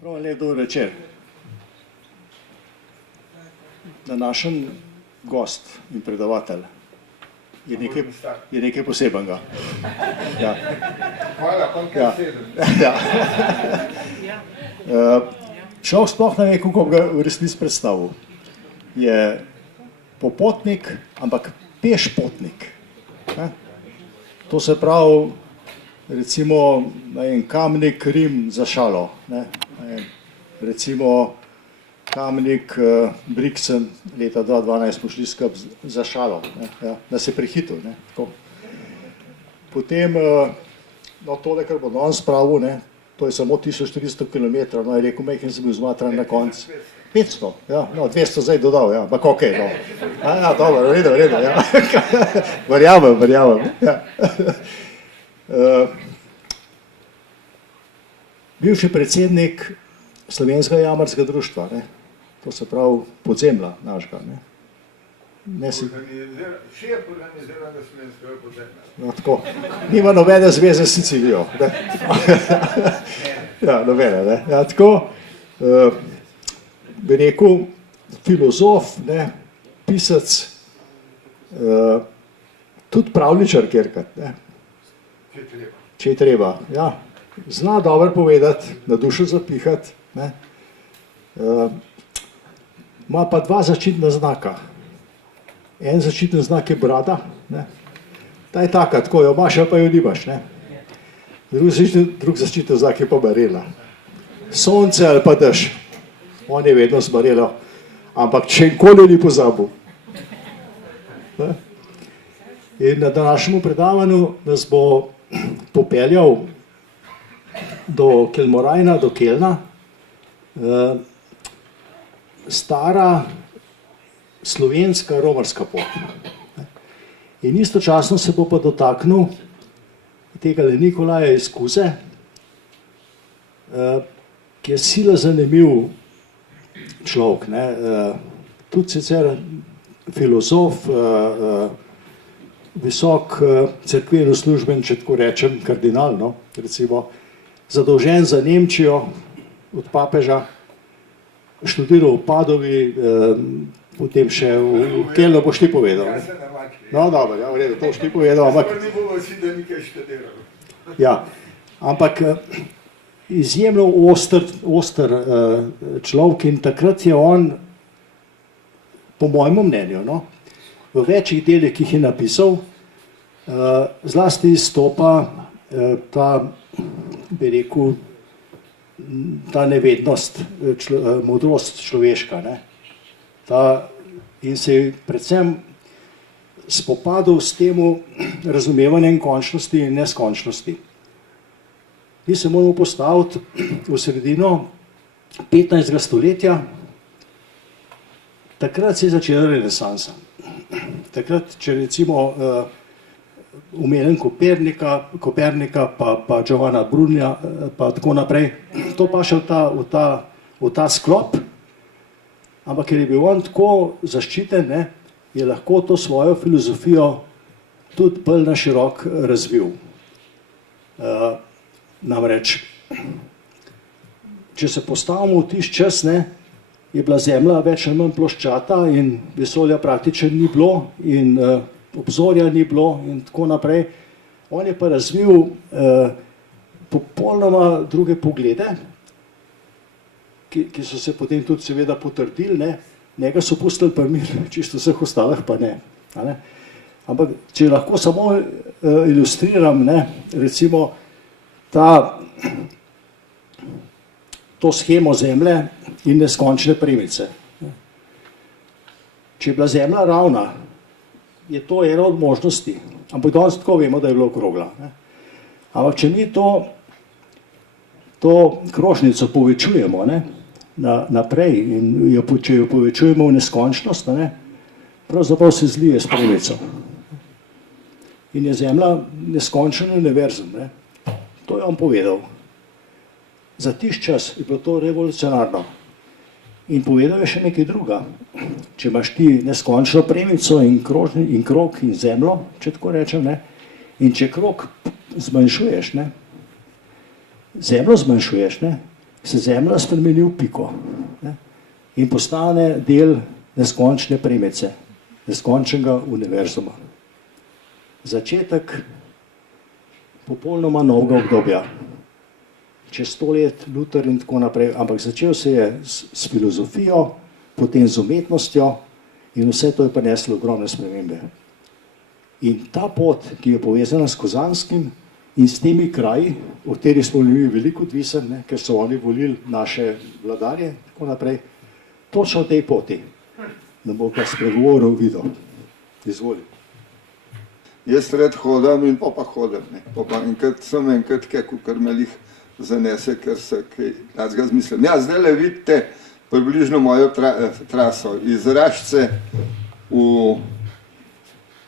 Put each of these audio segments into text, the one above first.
Prav lep dober večer. Današnji gost in predavatelj je nekaj posebenega. Ja. Hvala, pa kaj sedem. Človek sploh ne ve, kako bi ga v resnici predstavil. Je popotnik, ampak pešpotnik. To se pravi, recimo, Kamnik, Rim za šalo. Recimo Kamnik, Brixen, leta 2012 smo šli skup za šalo, da se prehitil. Potem, tole, kar bo danes pravil, to je samo 1400 km, je rekel, majhen sem bil zmatran na koncu. 500, 200 zdaj dodal, ampak okej, dobro, v redu, verjamem. Bivši predsednik Slovenskega jamarskega društva, to se pravi podzemlja našega. Šef organiziranega slovenskega podzemlja. Tako, nima nobene zveze s Sicilijo. Nobene, tako, bi rekel, filozof, pisec, tudi pravljičar kjerkrat, če je treba, zna dobro povedati, na dušo zapihati, ima pa dva začitna znaka. En začitni znak je brada, ta je taka, tako jo imaš, pa jo nimaš. Drug začitni znak je pa barela. Sonce ali pa dež, on je vedno z barelo, ampak če nikoli ni pozabil. In na današnjem predavanju nas bo popeljal do Kelmorajna, do Kelna, stara slovenska romarska pot. In istočasno se bo pa dotaknil tega Nikolaja iz Kuze, ki je sila zanimiv človek, tudi sicer filozof, visok cerkveni uslužben, če tako rečem, kardinal, recimo, zadolžen za Nemčijo od papeža, študiral v Padovi, potem še v Kelnu boš ti povedal. Dobro, v redu, to boš ti povedal, ampak... Prvi bomo vsi, da nekaj študiral. Ampak izjemno oster človek in takrat je on, po mojemu mnenju, v večjih delih, ki jih je napisal, zlasti izstopa ta, bi rekel, ta nevednost, modrost človeška. In se je predvsem spopadal s temu razumevanjem končnosti in neskončnosti. Mi se moramo postaviti v sredino 15. stoletja, takrat se je začela renesansa. Takrat, če recimo omenim Kopernika, pa Giovanna Brunija, pa tako naprej, to pa še v ta sklop, ampak ker je bil on tako zaščiten, je lahko to svojo filozofijo tudi bolj na širok razvil. Namreč, če se postavimo v tisti čas, je bila Zemlja več ali manj ploščata in vesolja praktično ni bilo in obzorja ni bilo in tako naprej. On je pa razvil popolnoma druge poglede, ki so se potem tudi seveda potrdili, njega so pustili pri miru, čisto vseh ostalih pa ne. Ampak, če lahko samo ilustriram, recimo to shemo Zemlje in neskončne premice. Če je bila Zemlja ravna, je to ena od možnosti, ampak danes tako vemo, da je bila okrogla. Ampak, če mi to krožnico povečujemo naprej in če jo povečujemo v neskončnost, pravzaprav se zlije s premico. In je Zemlja neskončen univerzum. To je on povedal. Za tisti čas je bilo to revolucionarno. In povedal je še nekaj druga. Če imaš ti neskončno premico in krog in zemljo, če tako rečem, in če krog zmanjšuješ, zemljo zmanjšuješ, se Zemlja spremeni v piko, ne, in postane del neskončne premice, neskončnega univerzuma. Začetek popolnoma novega obdobja. Čez 100 let, Luther in tako naprej, ampak začel se je s filozofijo, potem z umetnostjo in vse to je prineslo ogromne spremembe. In ta pot, ki je povezana s Kozanskim in s temi kraji, o katerih smo bili veliko odvisni, ker so oni volili naše vladarje, tako naprej, točno tej poti, da bo kar spregovoril videl. Izvoli. Jaz red hodam in pa hodam, ne. Pa enkrat sem enkrat kar me lih zanese, ker se kaj takega zmislim. Ja, zdaj le vidite približno mojo traso iz Rašce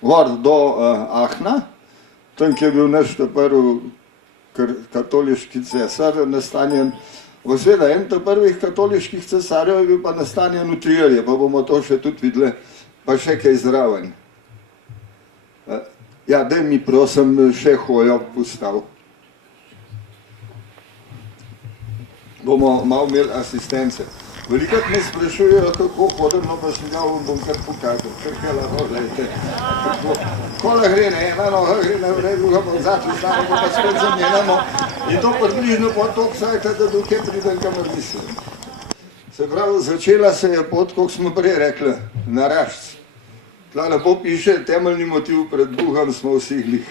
gor do Ahna, tam, ki je bil naš prvi katoliški cesar nastanjen. Seveda, en od prvih katoliških cesarjev je bil pa nastanjen v Trierje, pa bomo to še tudi videli, pa še kaj zraven. Ja, daj mi prosim še hojo postav. Bomo malo imeli asistence. Velikrat me sprašujejo, kako hodim, no pa sem ga bom kar pokazal. Ker kaj lahko, gledajte. Kola gre, ne, ena noga gre naprej, druga pa vzad, ostalo pa spet zamenjamo. In to približno po toliko sajta, da do kje pridem, kamor mislim. Se pravi, začela se je pot, kako smo prej rekli, na Rašc. Tla lepo piše, temeljni motiv pred Bogom smo vsi glih.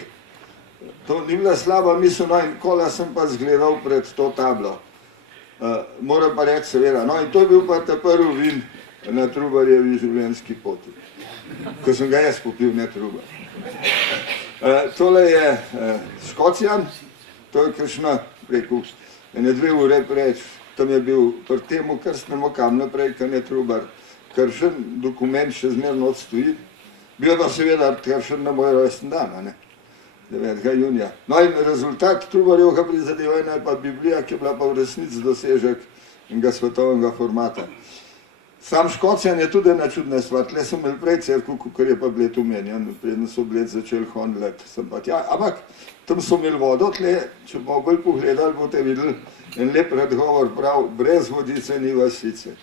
To ni bila slaba misel, no in kola sem pa zgledal pred to tablo. Moram pa reči seveda, no in to je bil pa ta prvi vin na Trubarjevi življenjski poti. Ko sem ga jaz popil, ne Trubar. Tole je Škocjan, to je kakšna, rekel, ene 2 ure preč, tam je bil pri temu krstnemu kamnu prej, kar je Trubar kršen, dokument še zmerno odstoji. Bil pa seveda kršen na moj rojsten dan, ne? 9. junija. No in rezultat Trubarjevega prizadevanja je pa Biblija, ki je bila pa v resnici dosežek enega svetovnega formata. Sam Škocjan je tudi ena čudna stvar, tle sem imel prej cerkev, kakor je pa Bled omenjen, preden so Bled začeli honlet, sem pa tja, ampak tam so imeli vodo, tle, če bomo bolj pogledali, boste videli en lep predgovor, prav, brez vodice ni vasice.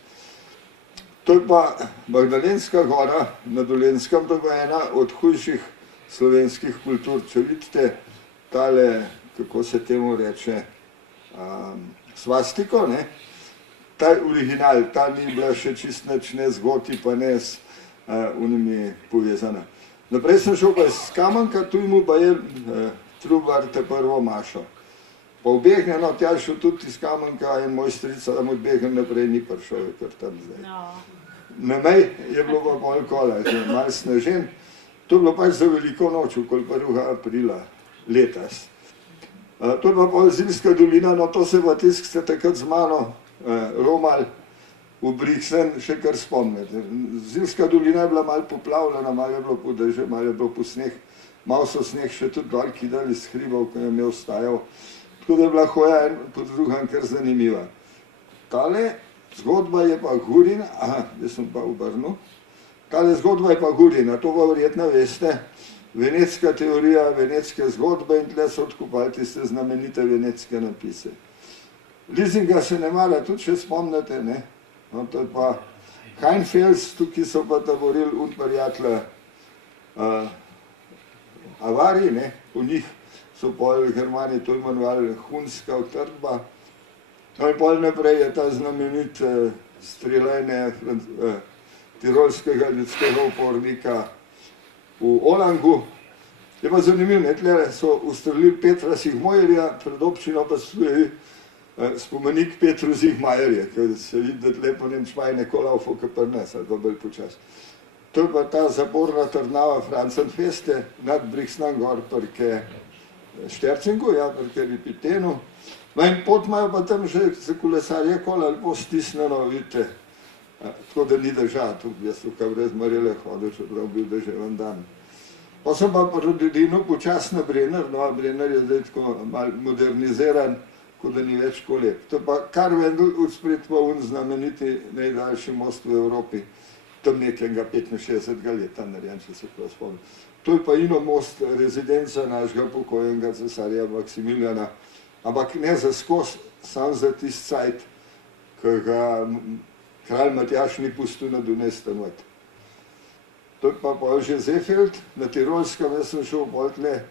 To je pa Magdalenska gora na Dolenjskem, to je pa ena od hujših slovenskih kultur. Če vidite tale, kako se temu reče, svastiko, ne, ta original, ta ni bila še čist nič ne z goti, pa ne s unimi povezana. Naprej sem šel pa iz Kamenka, tu mu pa je Trubar te prvo mašo. Pa ubegne, no, tja šel tudi iz Kamenka in moj strica, da mu odbegne naprej ni prišel, kar tam zdaj. Na mej je bilo pa pol kola, malo snežen. To je bilo pač za veliko noč, okoli 1. aprila letos. To je pa pol Zilska dolina, no to se pa tisk ste takrat z mano romal v Brixen še kar spomnite. Zilska dolina je bila malo poplavljena, malo je bilo po dežju, malo je bilo po sneh. Malo so sneh še tudi dol kidali iz hribov, ko je imel stajal. Tako da je bila hoja en po drugem kar zanimiva. Tale zgodba je pa Gurina, aha, jaz sem pa obrnil. Tale zgodba je pa Gurina, to pa verjetno veste, venecka teorija, venecke zgodbe in tle so odkopali tiste znamenite venecke napise. Lisinga se ne mara tudi še spomnite, ne? No, to je pa Heinfels, tukaj so pa taborili prijatelja Avari, ne? Po njih so pol Germani to imenovali Hunska utrdba. No in pol naprej je ta znamenit streljanje tirolskega ljudskega upornika v Olangu. Je pa zanimivo, ne, tle so ustrelili Petra Zihmajerja, pred občino pa stoji spomenik Petru Zihmajerje, ker se vidi, da tle po Nemčmaj neko laufo, kar pa nas, ali pa bolj počas. To je pa ta zaporna trdnava Franzenfeste nad Brixnem gor, prke Štercingu, ja, prke Ripitenu. No in pot imajo pa tam že za kolesarje kola lepo stisneno, vidite, tako da ni držal, tudi jaz tukaj brez Marele hodil, čeprav bil deževen dan. Pa sem pa rodil počas na Brenner, no a Brenner je zdaj tako malo moderniziran, kot da ni več tako lep. To je pa Karwendel odspred pa un znameniti najdaljši most v Evropi, tam nekega 65. leta narejen, če se prav spomnim. To je pa ino most rezidenca našega pokojnega cesarja Maksimiljana, ampak ne za skos sam za tisti cajt, ki ga kralj Matjaž ni pustil na Dunaj stanovati. To je pa pol že Zefeld, na Tirolskem, jaz sem šel bolj tle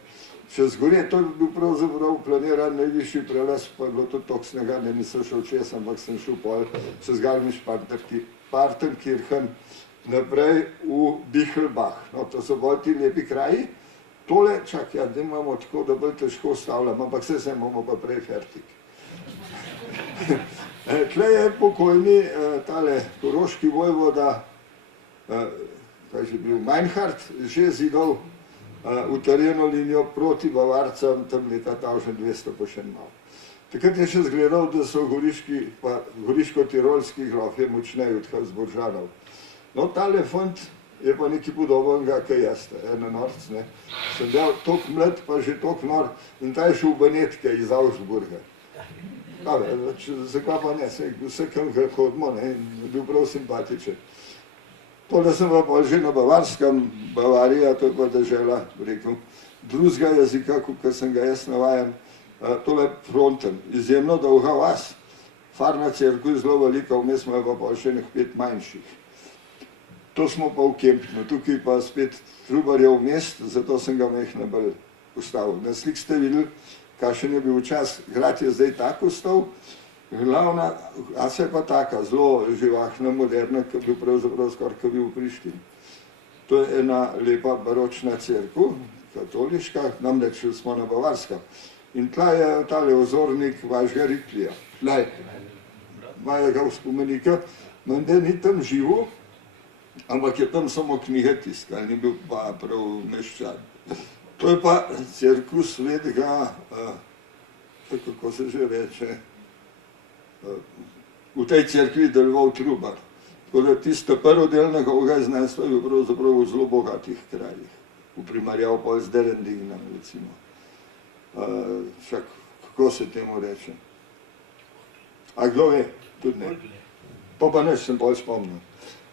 čez gore, to je bil pravzaprav planiran najvišji prelaz, pa je bilo tudi toliko snega, da nisem šel čez, ampak sem šel pol čez Garmisch-Partenkirchen naprej v Bichelbach. No, to so bolj ti lepi kraji. Tole, čak, ja, da imamo tako, da bolj težko stavljam, ampak se bomo pa prej fertik. Tle je pokojni tale koroški vojvoda, kaj že bil, Meinhard, že zidal utrjeno linijo proti Bavarcem, tam leta 1200 pa še malo. Takrat je še zgledal, da so goriško-tirolski grofje močneji od Habsburžanov. No, tale fant je pa nekaj podobnega, kaj jaz, ena norc, ne. Sem bil toliko mlad, pa že toliko nor, in ta je šel v Benetke iz Augsburga. Zakaj pa ne, vse kam hodimo, ne, in bil prav simpatičen. Tole sem pa že na Bavarskem, Bavarija, to je pa dežela, rekel, drugega jezika, kot sem ga jaz navajen, tole Fronten, izjemno dolga vas, farna cerkev je zelo velika, vmes imajo pa še nekaj 5 manjših. To smo pa v Kemptnu, tukaj pa spet Trubarjev mest, zato sem ga mehna bolj ustavil. Na slik ste videli, kakšen je bil čas, grad je zdaj tako ostal, glavna, a se je pa taka, zelo živahna, moderna, ki bi pravzaprav skoraj kot bi v Prištini. To je ena lepa baročna cerkev, katoliška, namreč smo na Bavarskem. In tla je tale ozornik vašega Riplija. Tlaj, mojega spomenika, menda ni tam živo, ampak je tam samo knjige tiskal, ni bil pa prav meščan. To je pa cerkev svetega, kako se že reče, v tej cerkvi deloval Trubar. Tako da tista prvo del njegovega znanstva je pravzaprav v zelo bogatih krajih, v primerjavi pa z Derendingnom, recimo. Kako se temu reče? A kdo ve? Tudi ne. Pa ne, sem bolj spomnil.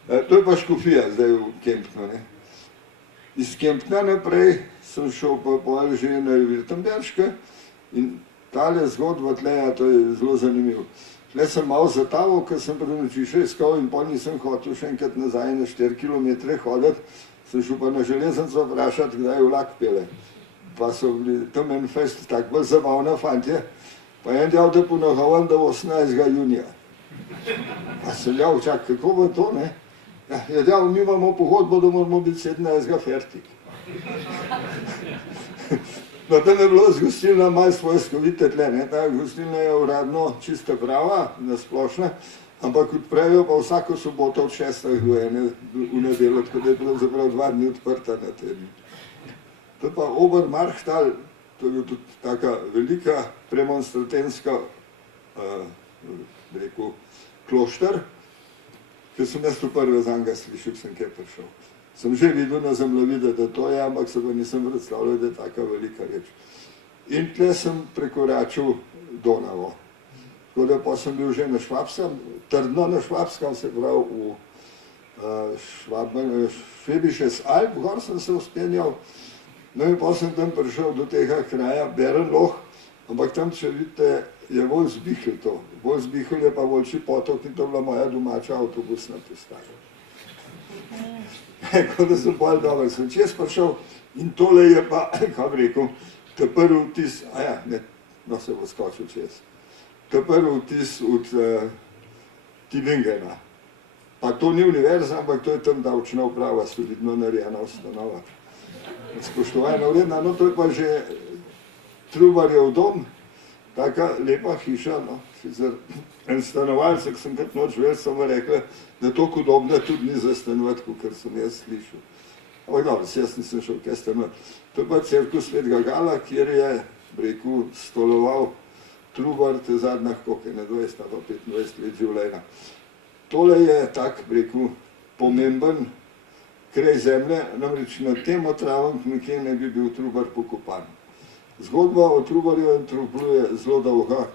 To je pa škofija zdaj v Kemptnu, ne. Iz Kemptna naprej sem šel pa bolj že na Württemberške in tale zgodba tleja, to je zelo zanimivo. Tle sem malo zatavil, ker sem prenočišče iskal in pol nisem hotel še enkrat nazaj na 4 kilometre hoditi, sem šel pa na železnico vprašati, kdaj vlak pele. Pa so bili tam en fest, tak bolj zabavna fantje, pa en dejal, da ponahovam, da 18. junija. Pa sem dejal, čak, kako bo to, ne? Ja, je dejal, mi imamo pogodbo, da moramo biti 17. fertik. No, tam je bilo z gostilna malo svojskovite tle, ne, ta gostilna je uradno čista prava, nasplošna, ampak odprejo pa vsako soboto od 6. do 1. v nedeljo, tako da je pravzaprav 2 dni odprta na teden. To je pa Obermarchtal, to je bil tudi taka velika premonstratenska, rekel, klošter, ki sem jaz to prve za njega slišal, sem kaj prišel. Sem že videl na zemljevide, da to je, ampak se pa nisem predstavljal, da je taka velika reč. In tle sem prekoračil Donavo. Tako da pa sem bil že na Švabskem, trdno na Švabskem, se pravi v Švebišes Alp, gor sem se uspenjal. No in pa sem tam prišel do tega kraja Berenloh, ampak tam, če vidite, je Wolfsbichl to. Wolfsbichl je pa Volčji potok in to bila moja domača avtobusna postaja. Tako da sem bolj dober, sem čez prišel in tole je pa, kaj bi rekel, ta prvi vtis, no se bo skočil čez, ta prvi vtis od Tübingena. Pa to ni univerza, ampak to je tam davčna uprava, solidno narejena ustanova. Spoštovana vredna, no to je pa že Trubarjev dom, taka lepa hiša, no, sicer en stanovalce, ki sem kot noč vel, so mu rekli, da toliko udobna tudi ni za stanovati, kot sem jaz slišal. Ampak dobro, jaz nisem šel, kaj stanovati. To je pa cerkev Svetega Gala, kjer je, rekel, stoloval Trubar te zadnjih, koliko je, 20 pa 25 let življenja. Tole je tak, rekel, pomemben kraj zemlje, namreč na tem otravem nekje ne bi bil Trubar pokopan. Zgodba o Trubarjevem truplu je zelo dolga,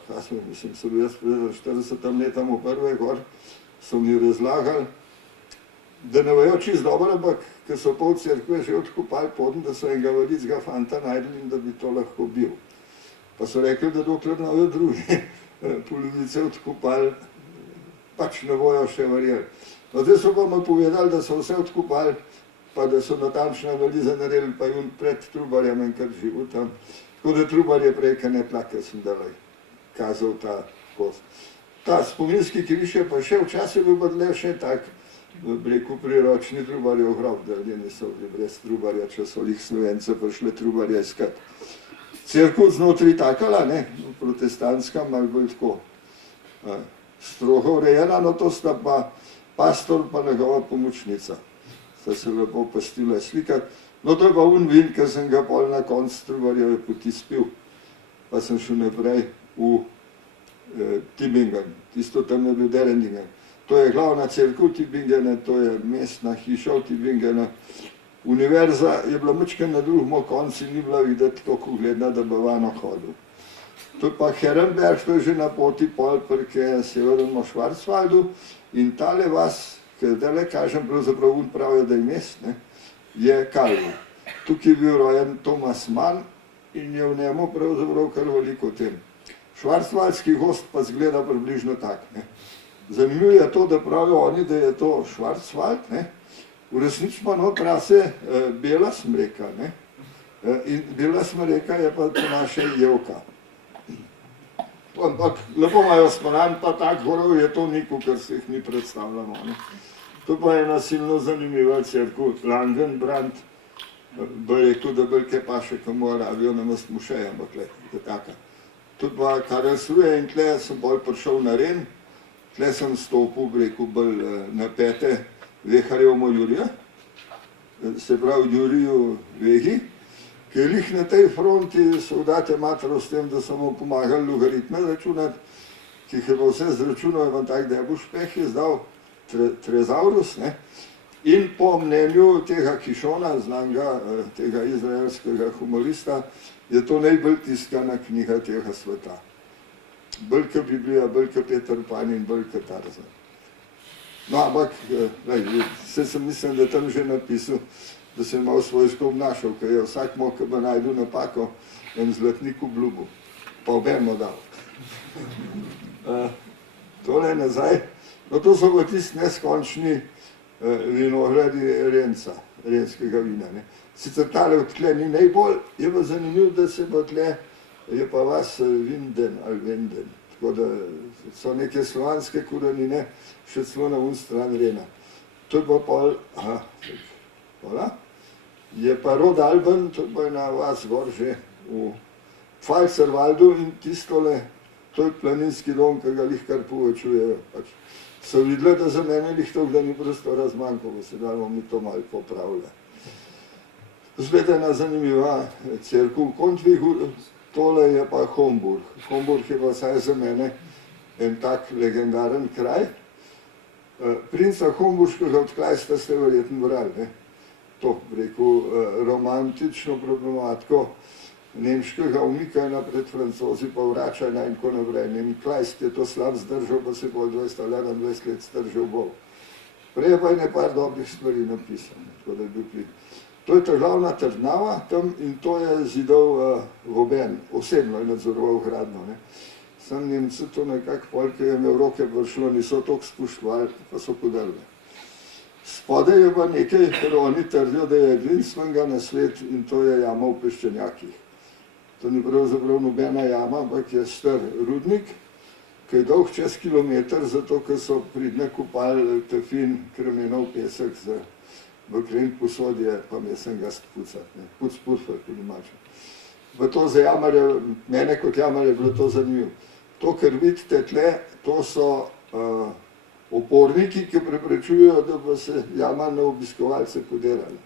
mislim, sem bil jaz pred 40 letom v prve gor, so mi razlagali, da ne vejo čisto dobro, ampak ker so pol cerkve že odkopali podn, da so enega validskega fanta najdli in da bi to lahko bil. Pa so rekli, da dokler ne vejo drugi, polovice odkopali, pač ne bojo še verjeli. No, zdaj so pa mi povedali, da so vse odkopali, pa da so natančne analize naredili, pa je pred Trubarjem enkrat živel tam. Tako da Trubar je prej, kaj ne plake, sem dalej kazal ta kost. Ta spominski križ je pa še včasih bil badle še tak, rekel priročni Trubarjev grob, da ljudje niso bili brez Trubarja, če so jih Slovence prišli Trubarja iskat. Cerkev znotri takala, ne, protestantska, malo bolj tako strogo urejena, no to sta pa pastor pa njegova pomočnica. Sta se lepo pastila slikati. No to je pa vin, ker sem ga pol na koncu Trubarjeve poti spil. Pa sem šel naprej v Tübingen, tisto tam je bil Derendingen. To je glavna cerkev Tübingena, to je mestna hiša v Tübingena. Univerza je bila mačka na drugem koncu in ni bila videti toliko ugledna, da bi vano hodil. To je pa Herrenberg, to je že na poti pol preke severno Schwarzwaldu in tale vas, ki zdaj kažem, pravzaprav pravijo, da je mest, ne, je Kalvo. Tukaj je bil rojen Thomas Mann in je v njemu pravzaprav kar veliko o tem. Švarcvaldski gost pa zgleda približno tak. Ne. Zanimivo je to, da pravijo oni, da je to Švarcvald, ne. V resnici pa not rase bela smreka, ne. In bela smreka je pa po naše jevka. Ampak lepo imajo sporan, pa tak gorov je to niko, ker se jih mi predstavljamo. Ne. To pa je ena silno zanimiva cerkev, Langenbrand, bi rekel, da bolj pa še komu Arabijo namest mušeja, ampak le, je taka. Tudi pa Karlsruhe in tle sem bolj prišel na Ren, tle sem stopil, bi rekel, bolj na pete Veharjevmo Jurija, se pravi Juriju Vehi, ki je lih na tej fronti soldate matero s tem, da so mu pomagali logaritme računati, ki jih je pa vse zračunal, je pa tak, da je bo špeh izdal Trezaurus, ne? In po mnenju tega Kišona, znanga tega izraelskega humorista, je to najbolj tiskana knjiga tega sveta. Bolj kot Biblija, bolj kot Peter Pan in bolj kot Tarzan. No, ampak, se sem mislim, da tam že napisal, da sem malo svojsko obnašal, ker je vsak mok, ki bi najdel napako, en zlatnik obljubil, pa obemo dal. Tole nazaj. No, to so pa tisti neskončni vinogradi Renca, renskega vina. Ne. Sicer tale od tle ni najbolj, je pa zanimiv, da se pa tle, je pa vas Vinden ali Venden. Tako da so neke slovanske korenine še celo na un stran Rena. To je pa pol, je pa rod Alben, to je pa na vas gor že v Pfalzerwaldu in tistole, to je planinski dom, ki ga lih kar povečujejo. So videli, da za mene lih to, da ni prostora zmanjkalo, se da bomo mi to malo popravili. Spet ena zanimiva cerkev v Kontvigu, tole je pa Homburg. Homburg je pa vsaj za mene en tak legendaren kraj. Princa Homburškega od Kleista ste verjetno brali, ne? To, rekel, romantično problematiko nemškega umikanja pred Francozi, pa vračanja in tako naprej. In Kleist je to slab zdržal, pa se bo 20 let zdržal bolj. Prej pa je nekaj dobrih stvari napisal, tako da je bil prid. To je ta glavna trdnava tam in to je zidal Voben, osebno je nadzoroval gradno. Sam Nemci to nekako pol, ki je imel roke vršilo, niso toliko spuštovali, pa so podelili. Spodaj je pa nekaj, ker oni trdijo, da je edinstvega na svet in to je jama v Peščenjakih. To ni pravzaprav nobena jama, ampak je star rudnik, ki je dolg čez kilometer, zato ker so pridne kopali tefin, kremenov pesek v kren posodje, pa mesem ga spucati, puc purfer, ko domače. V to za jamarje, mene kot jamarje je bilo to zanimivo. To, kar vidite tle, to so oporniki, ki preprečujejo, da bi se jama na obiskovalce podirali.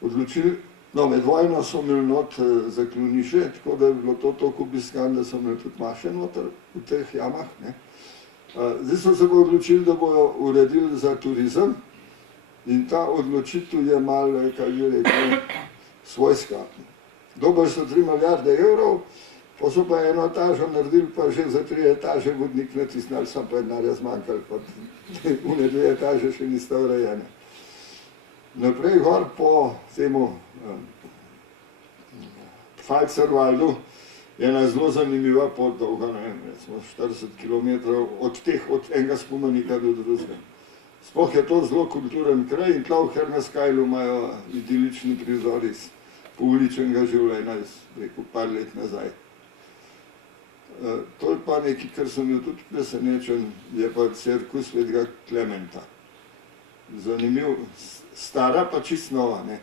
Odločili, no, med vojno so imeli not zakloniše, tako da je bilo to toliko obiskan, da so imeli tudi maše noter v teh jamah. Zdaj so se pa odločili, da bojo uredili za turizem in ta odločitev je malo, kaj bi rekel, svojska. Dober so 3 milijarde evrov, pa so pa eno etažo naredili, pa že za 3 etaže vodnik natisnali, sam pa denarja zmanjkali, pa une 2 etaže še nista urejene. Naprej gor po temu Pfalzerwaldu ena zelo zanimiva pot, dolga, ne vem, recimo 40 km od enega spomenika do drugega. Sploh je to zelo kulturen kraj in tla v Hermeskajlu imajo idilični prizor iz pouličnega življenja iz par let nazaj. To je pa nekaj, kar sem bil tudi presenečen, je pa cerkev svetega Klementa. Zanimiv, stara pa čist nova, ne.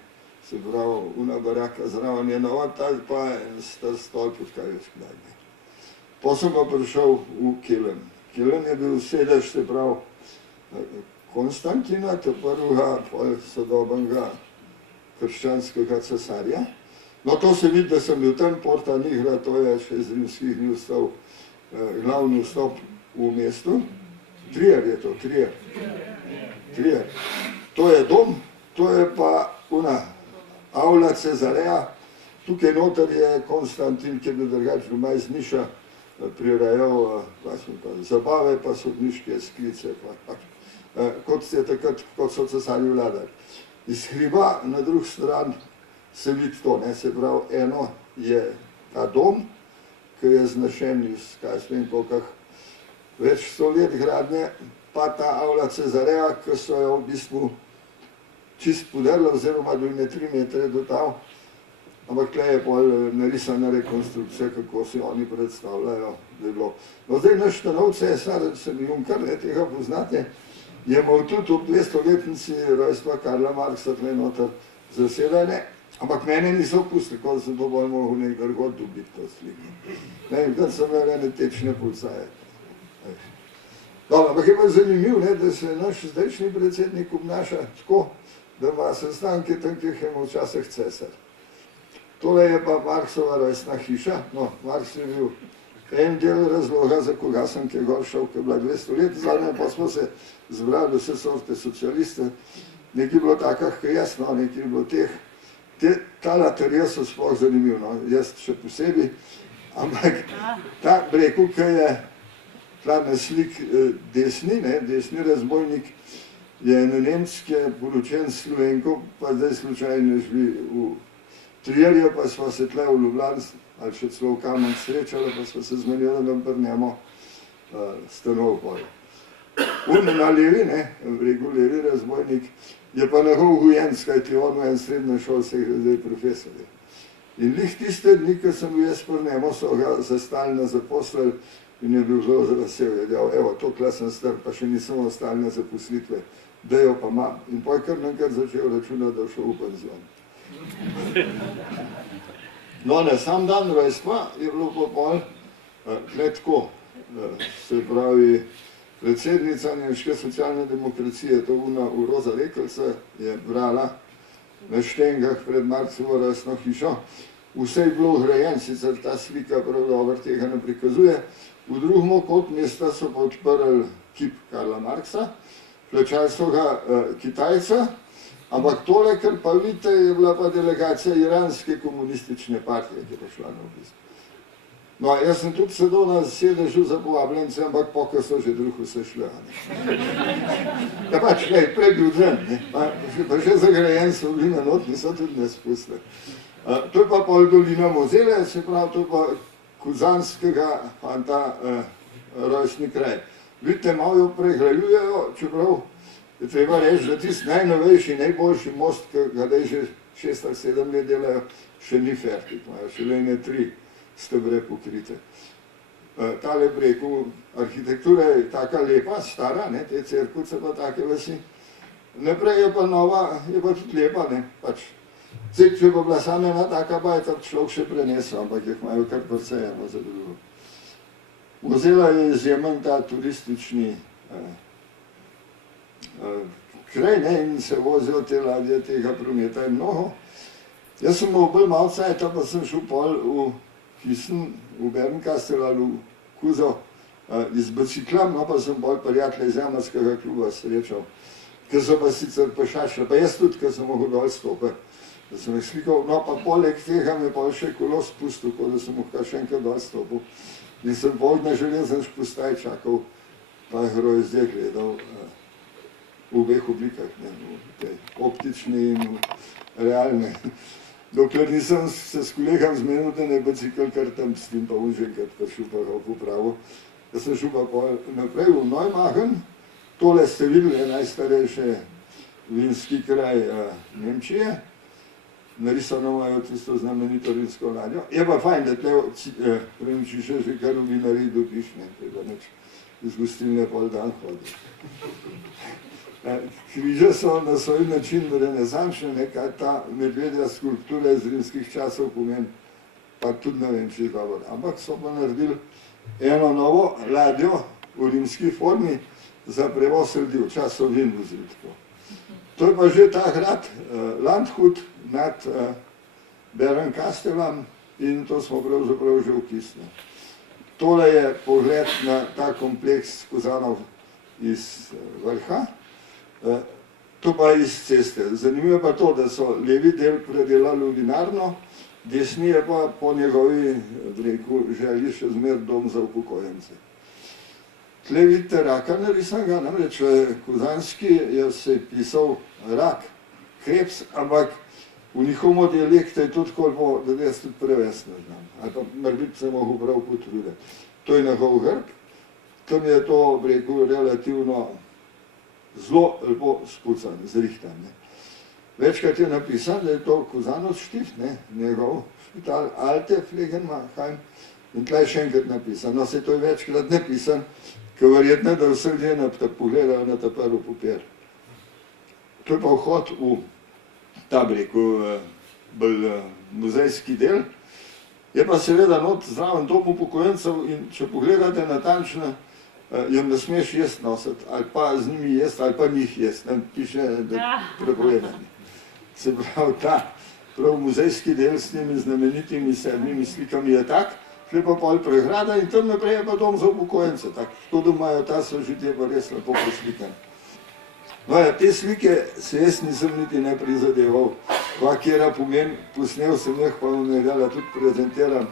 Se pravi, una baraka zraven je nova, ta pa je star stolp, od kaj več kdaj, ne. Po sem pa prišel v Kelen. Kelen je bil sedež, se pravi, Konstantina, prvega sodobnega krščanskega cesarja. No, to se vidi, da sem bil tam, Porta Nigra, to je še iz rimskih dni vstal, glavni vstop v mestu. Trier je to, Trier. To je dom, to je pa una Aula Cezareja. Tukaj noter je Konstantin, ki je bil drugače doma iz Niša, prirejal zabave, pa sodniške sklice, kot je takrat, kot so cesarji vladali. Iz hriba na drugi strani se vidi to, ne, se pravi, eno je ta dom, ki je znašen iz, kaj sem kolikah, več 100 let gradnje, pa ta Aula Cezareja, ki so jo v bistvu čist podarila, oziroma do 3 metre do tam, ampak tle je pol narisana rekonstrukcija, kako si oni predstavljajo, da je bilo. No, zdaj naš stanovce, se mi Junkar, ne, tega poznate, je imel tudi ob 200-letnici rojstva Karla Marxa tle noter zasedanje, ampak mene niso pustili, ko sem to bolj mogel nekaj god dobiti to sliko. Ne, in tam sem imel ene tečne pulsaje. Dobro, ampak je pa zanimiv, ne, da se naš zdajšnji predsednik obnaša tako, da ima sestanke tam, ki jih je imel včasih cesar. Tole je pa Marksova rojstna hiša, no, Marks je bil en del razloga, za koga sem kje gor šel, ki je bila 200 let, zadnje pa smo se zbrali vse sorte socialiste, nekaj je bilo takah, ki jaz, no, nekaj je bilo teh. Ta laterija so sploh zanimiv, no, jaz še posebej, ampak ta breku, ki je tla na slik desni, ne, desni razbojnik, je eno Nemčke poročen s Slovenko, pa zdaj slučajno živi v Trierju, pa smo se tle v Ljubljani, ali še celo v Kamen srečali, pa smo se zmenili, da nam prnemo stanov pol. Na levi, ne, v regu levi razbojnik, je pa nahol Hujenc, kajti on v en srednjo šol se je zdaj profesor. In lih tiste dni, ko sem bil jaz prnemo, so ga za stalno zaposlili in je bil zelo vesel, je dejal, evo, tokle sem star, pa še nisem v stalne zaposlitve, da jo pa imam. In poj kar nekaj začel računati, da šel v penzion. No, ne, sam dan rojstva je bilo pa pol tako, se pravi, predsednica Nemške socialne demokracije, to vna Roza Rekelce, je brala na štengah pred Marksovo rojstno hišo. Vse je bilo ugrajen, sicer ta slika prav dobro tega ne prikazuje. V drugem kot mesta so pa odprli kip Karla Marxa, plačali so ga Kitajca, ampak tole, kar pa vidite, je bila pa delegacija iranske komunistične partije, ki je prišla na obisk. No, jaz sem tudi sedel na sedežu za povabljence, ampak pokaj so že drugo se šle. Ja pač, prej bil dren, pa že zagrajen so bili na not, niso tudi ne spustili. To je pa pol dolina Mozele, se pravi, to je pa Kuzanskega fanta rojstni kraj. Vidite, malo jo pregraljujejo, čeprav je treba reči, da tisti najnovejši, najboljši most, ki ga že 6 ali 7 let delajo, še ni fertik, imajo še le 3 stebre pokrite. Tale breku arhitektura je taka lepa, stara, ne, te cerkvice pa take vasi. Naprej je pa nova, je pa tudi lepa, ne, pač. Zdaj, če pa bila sama ena taka bajta, človek še prenesel, ampak jih imajo kar precej eno za drugo. Mozela je izjemen ta turistični kraj, ne, in se vozijo te ladje, tega prometa je mnogo. Jaz sem imel bolj malo cajta, pa sem šel pol v Kisen, v Bernkastel ali v Kuzo iz biciklom, no pa sem bolj prijatelj iz Jamarskega kluba srečal, ki so pa sicer pešašli, pa jaz tudi, ki sem mogel dol stopiti. Da sem jih slikal, no pa poleg tega me pa še kolo spustil, ko da sem lahko še enkrat dol stopil. In sem bolj na železniški postaj čakal, pa heroj zdaj gledal v obeh oblikah, ne, v tej optični in realne. Dokler nisem se s kolegom zmenil, da ne bicikl kar tam pustim, pa on že enkrat prišel pa ga popravil. Da sem šel pa naprej v Neumagen, tole ste videli, je najstarejši vinski kraj Nemčije. Narisano imajo tisto znamenito vinsko ladjo. Je pa fajn, da tle v Nemčiji že kar v vinariji dobiš, ne, treba neč iz gostilne pol dan hoditi. Križe so na svoj način renesančne, nekaj ta medvedja skulptura iz rimskih časov pomeni, pa tudi ne vem, če je dobro. Ampak so pa naredili eno novo ladjo v rimski formi za prevoz ljudi, včasih so vin vozili tako. To je pa že ta grad Landhut nad Bernkastelom in to smo pravzaprav že vkisli. Tole je pogled na ta kompleks Kozanov iz vrha. To pa iz ceste. Zanimivo pa to, da so levi del predelali v vinarno, desni je pa po njegovi želji še zmer dom za upokojence. Tle vidite raka narisanega, namreč Kozanski je se pisal rak, krebs, ampak v njihovom dialektu je to tako, da jaz tudi prevest ne znam. Ali pa morbiti se mogo prav potruditi. To je njegov grb, tam je to, relativno zelo lepo spucan, zrihtan. Večkrat je napisan, da je to Kozanov štift, njegov špital Alte Pflegenheim, in tlej še enkrat napisan. No, se to je večkrat napisan, ker verjetno, da vse ljudje pogledajo na ta prvi papir. To je pa vhod v ta bolj muzejski del. Je pa seveda not zraven dom upokojencev in če pogledate natančno, jim ne smeš jesti nositi, ali pa z njimi jesti, ali pa njih jesti. Tam piše, da prepovedani. Se pravi, ta prav muzejski del s temi znamenitimi 7 slikami je tak, šli pa pol pregrada in tam naprej je pa dom za upokojence. Tako da imajo ta sožitje pa res lepo poslikane. No ja, te slike se jaz nisem niti ne prizadeval. Kjera pomen, posnel sem jih, pa vam nekdala tudi prezentiram.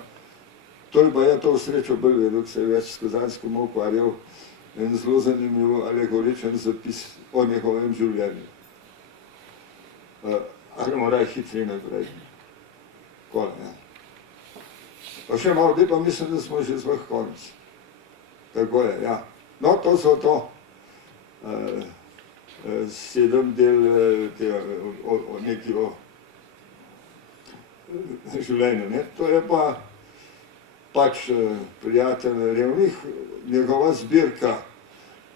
To je pa je to v srečo bolj vedel, ko se je več s Kozanskom ukvarjal. En zelo zanimiv alegoričen zapis o njegovem življenju. Gremo raj hitri naprej. Kole, ja. Pa še malo, pa mislim, da smo že zvah konec. Tako je, ja. No, to so to 7 del o neki o življenju, ne. To je pa pač prijatelj Levnih, njegova zbirka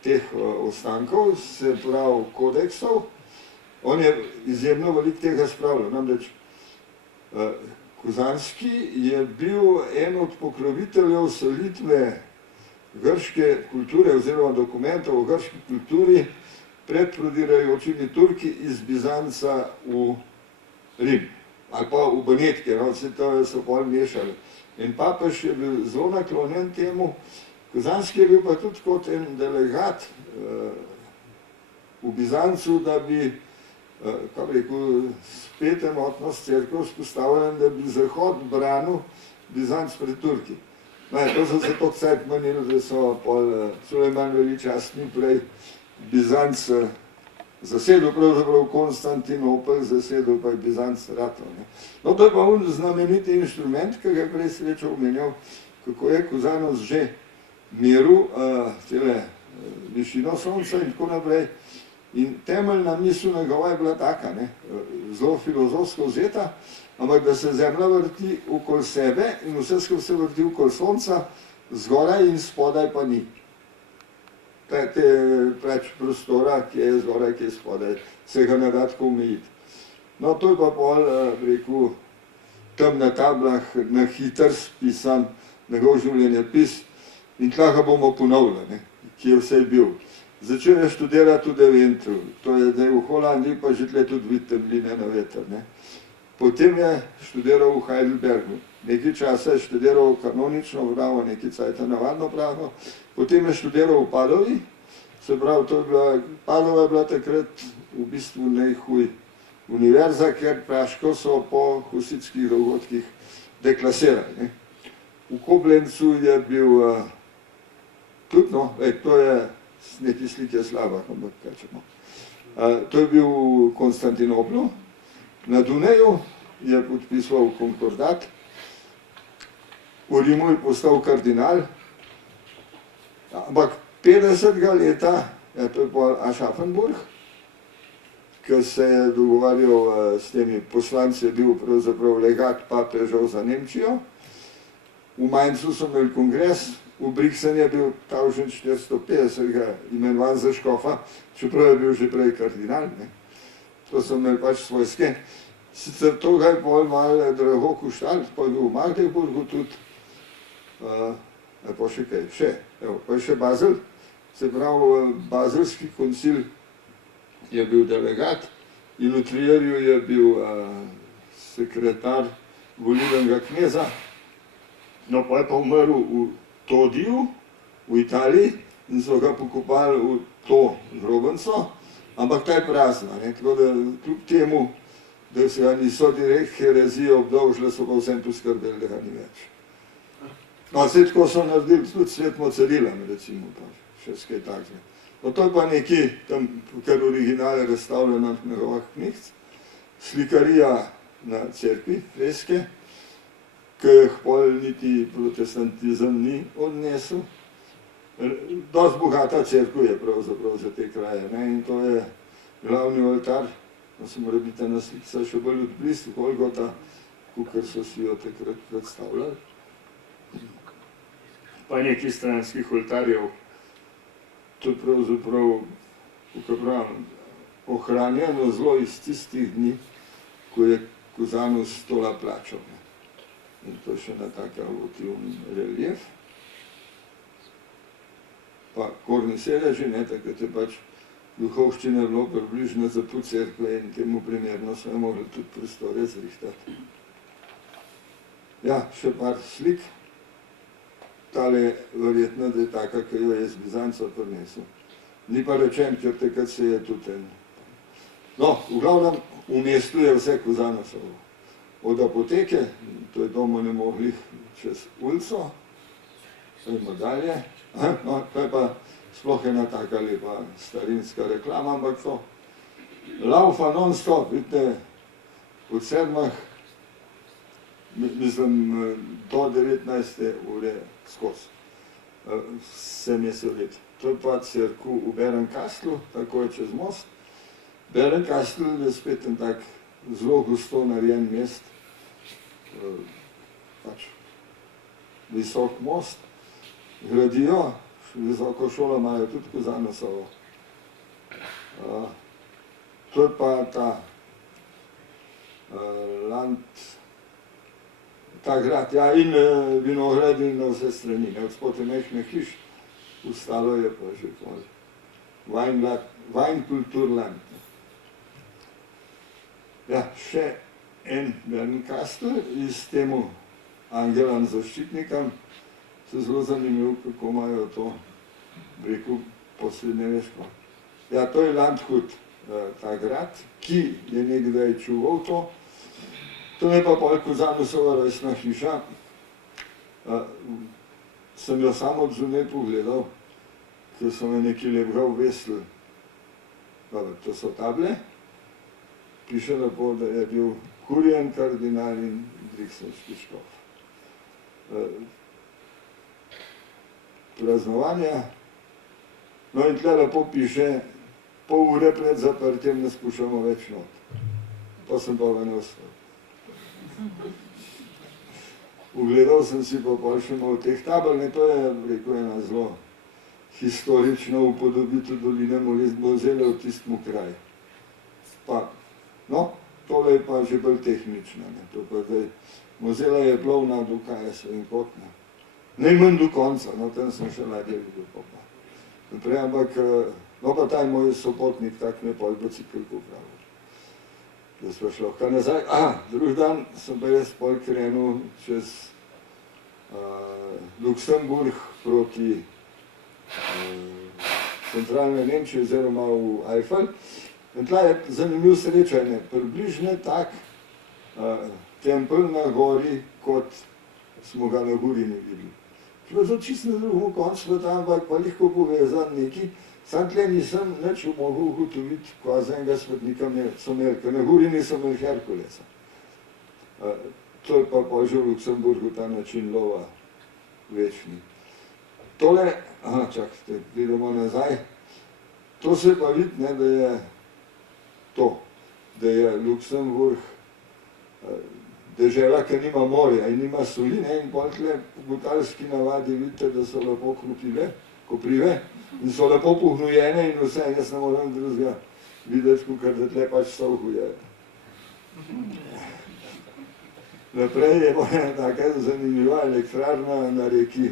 teh ostankov, se pravi kodeksov. On je izjemno veliko tega spravljal, namreč Kozanski je bil en od pokroviteljev selitve grške kulture oziroma dokumentov o grški kulturi pred prodirajočimi Turki iz Bizanca v Rim, ali pa v Benetke, no, vse to so pol mešali. In papež je bil zelo naklonjen temu, Kozanski je bil pa tudi kot en delegat v Bizancu, da bi, kako bi rekel, spet enotnost cerkev vzpostavljen, da bi Zahod branil Bizanc pred Turki. To so se tako cajt manili, da so pol Sulejman Veličastni prej Bizanc zasedel, pravzaprav Konstantinopel, zasedel pa je Bizanc ratov. No, to je pa on znameniti inštrument, ki ga je prej srečo omenjal, kako je Kozanov že meril višino sonca in tako naprej. In temeljna misel njegova je bila taka, zelo filozofsko vzeta, ampak da se zemlja vrti okoli sebe in vse skupaj se vrti okoli sonca, zgoraj in spodaj pa ni. Te preč prostora, ki je zgoraj, ki je spodaj, se ga ne da tako omejiti. No, to je pa pol, rekel, tam na tablah na hitr spisan njegov življenjepis in tla ga bomo ponovili, ki je vse bil. Začel je študirati v Deventru, to je zdaj v Holandiji, pa že tle tudi vidite bline na veter. Potem je študiral v Heidelbergu, nekaj časa je študiral kanonično pravo, nekaj cajta navadno pravo, potem je študiral v Padovi, se pravi, Padova je bila takrat v bistvu najhuj univerza, ker praško so po husickih dogodkih deklasirali. V Koblencu je bil tudi, no, to je nekaj slike slaba, ampak kaj čemo. To je bil v Konstantinoplu, na Dunaju, je podpisal konkordat, v Rimu je postal kardinal, ampak 50. leta, ja, to je pol Aschaffenburg, ki se je dogovarjal s temi poslanci, je bil pravzaprav legat papežev za Nemčijo. V Mainzu so imeli kongres, v Brixen je bil 1450 imenovan za škofa, čeprav je bil že prej kardinal. Ne. To so imeli pač svojske. Sicer to ga je pol malo drago koštalo, pa je bil v Magdeburgu tudi, pa še kaj, pa je še Basel, se pravi, bazelski koncil je bil delegat in v Trierju je bil sekretar volilnega kneza, no pa je pa umrl v Todiju, v Italiji, in so ga pokopali v to grobnico, ampak ta je prazna, ne, tako da kljub temu, da se ga niso direkt herezije obdolžile, so pa vsem poskrbeli, da ga ni več. No, vse tako so naredili tudi svet mocarilem, recimo, pa še skaj takega. No, to je pa nekaj, tam, kar original je razstavljeno na njegovih knjigc, slikarija na cerkvi, freske, ki jih pol niti protestantizem ni odnesel. Dosti bogata cerkev je pravzaprav za te kraje, ne, in to je glavni oltar, no se mora biti ena slika še bolj odblizu Golgota, kakor so si jo takrat predstavljali. Pa nekaj stranskih oltarjev, to je pravzaprav, kako pravim, ohranjeno zelo iz tistih dni, ko je Cusanus tola plačal. In to je še na taka votivni relief. Pa korni sedeži, ne, takrat je pač duhovščina bilo približno za pol cerkve in temu primerno so jo mogli tudi prostore zrihtati. Ja, še par slik. Tale verjetno, da je taka, ki jo je iz Bizanca prinesel. Ni pa rečen, ker takrat se je tudi en. No, v glavnem, v mestu je vse Cusanusovo. Od apoteke, to je dom onemoglih čez ulico, stojimo dalje. No, to je pa sploh ena taka lepa starinska reklama, ampak to laufa non-stop, vidite, od 7, mislim, do 19. ure skozi. 7 let. To je pa cerkev v Bernkastlu, tako je čez most. Bernkastl je spet en tak zelo gusto narejen mest, pač visok most, gradijo, visoko šolo imajo tudi Cusanusovo. To je pa ta ta grad, ja, in vinogradi na vse strani, od spodaj mehne hiš, ostalo je pa že Weinkulturland. Ja, še en Bernkastl iz temu angelam zaščitnikam, se zelo zanimivo, kako imajo to, rekel, posrednjeveško. Ja, to je Landshut, ta grad, ki je nekdaj čuval to. To je pa pol Cusanusova rojstna hiša. Sem jo samo od zunaj pogledal, ker so me nekaj lepega obvestili. To so table. Piše lepo, da je bil Kurien kardinal in brixenski škof. Praznovanja. No in tle lepo piše, pol ure pred zaprtjem ne spuščamo več not. Pa sem pa ga ne ostal. Ugledal sem si pa pol še malo teh tabel, to je, rekel, ena zelo historična upodobitev doline Mosele v tistem kraju. Pa, no, tole je pa že bolj tehnična, ne, to pa zdaj, Mosela je plovna do Kajas in Kotna. Najmanj do konca, no, tam sem še ladje videl pa. Naprej, ampak, no pa taj moj sopotnik tak me pol bicikl popravil. Da smo šlo kar nazaj. Drugi dan sem pa jaz pol krenil čez Luksemburg proti centralne Nemčije oziroma v Eifel. In tla je zanimiv srečanje, približno tak tempelj na gori, kot smo ga na Gurini videli. Bilo čisto na drugem koncu sveta, ampak pa lahko povezan neki. Sam tle nisem nič mogel ugotoviti, kaj za enega svetnika so imeli, ker na Gurini so imeli Herkulesa. To je pa že v Luksemburgu ta način lova večni. Tole, čakajte, vidimo nazaj. To se pa vidi, ne, da je to, da je Luksemburg dežela, ki nima morja in nima soli, ne, in potem po butalski navadi vidite, da so lepo koprive in so lepo pohnujene in vse, jaz ne moram drugega videti, kot da tle pač solhuje. Naprej je pa ena taka zanimiva elektrarna na reki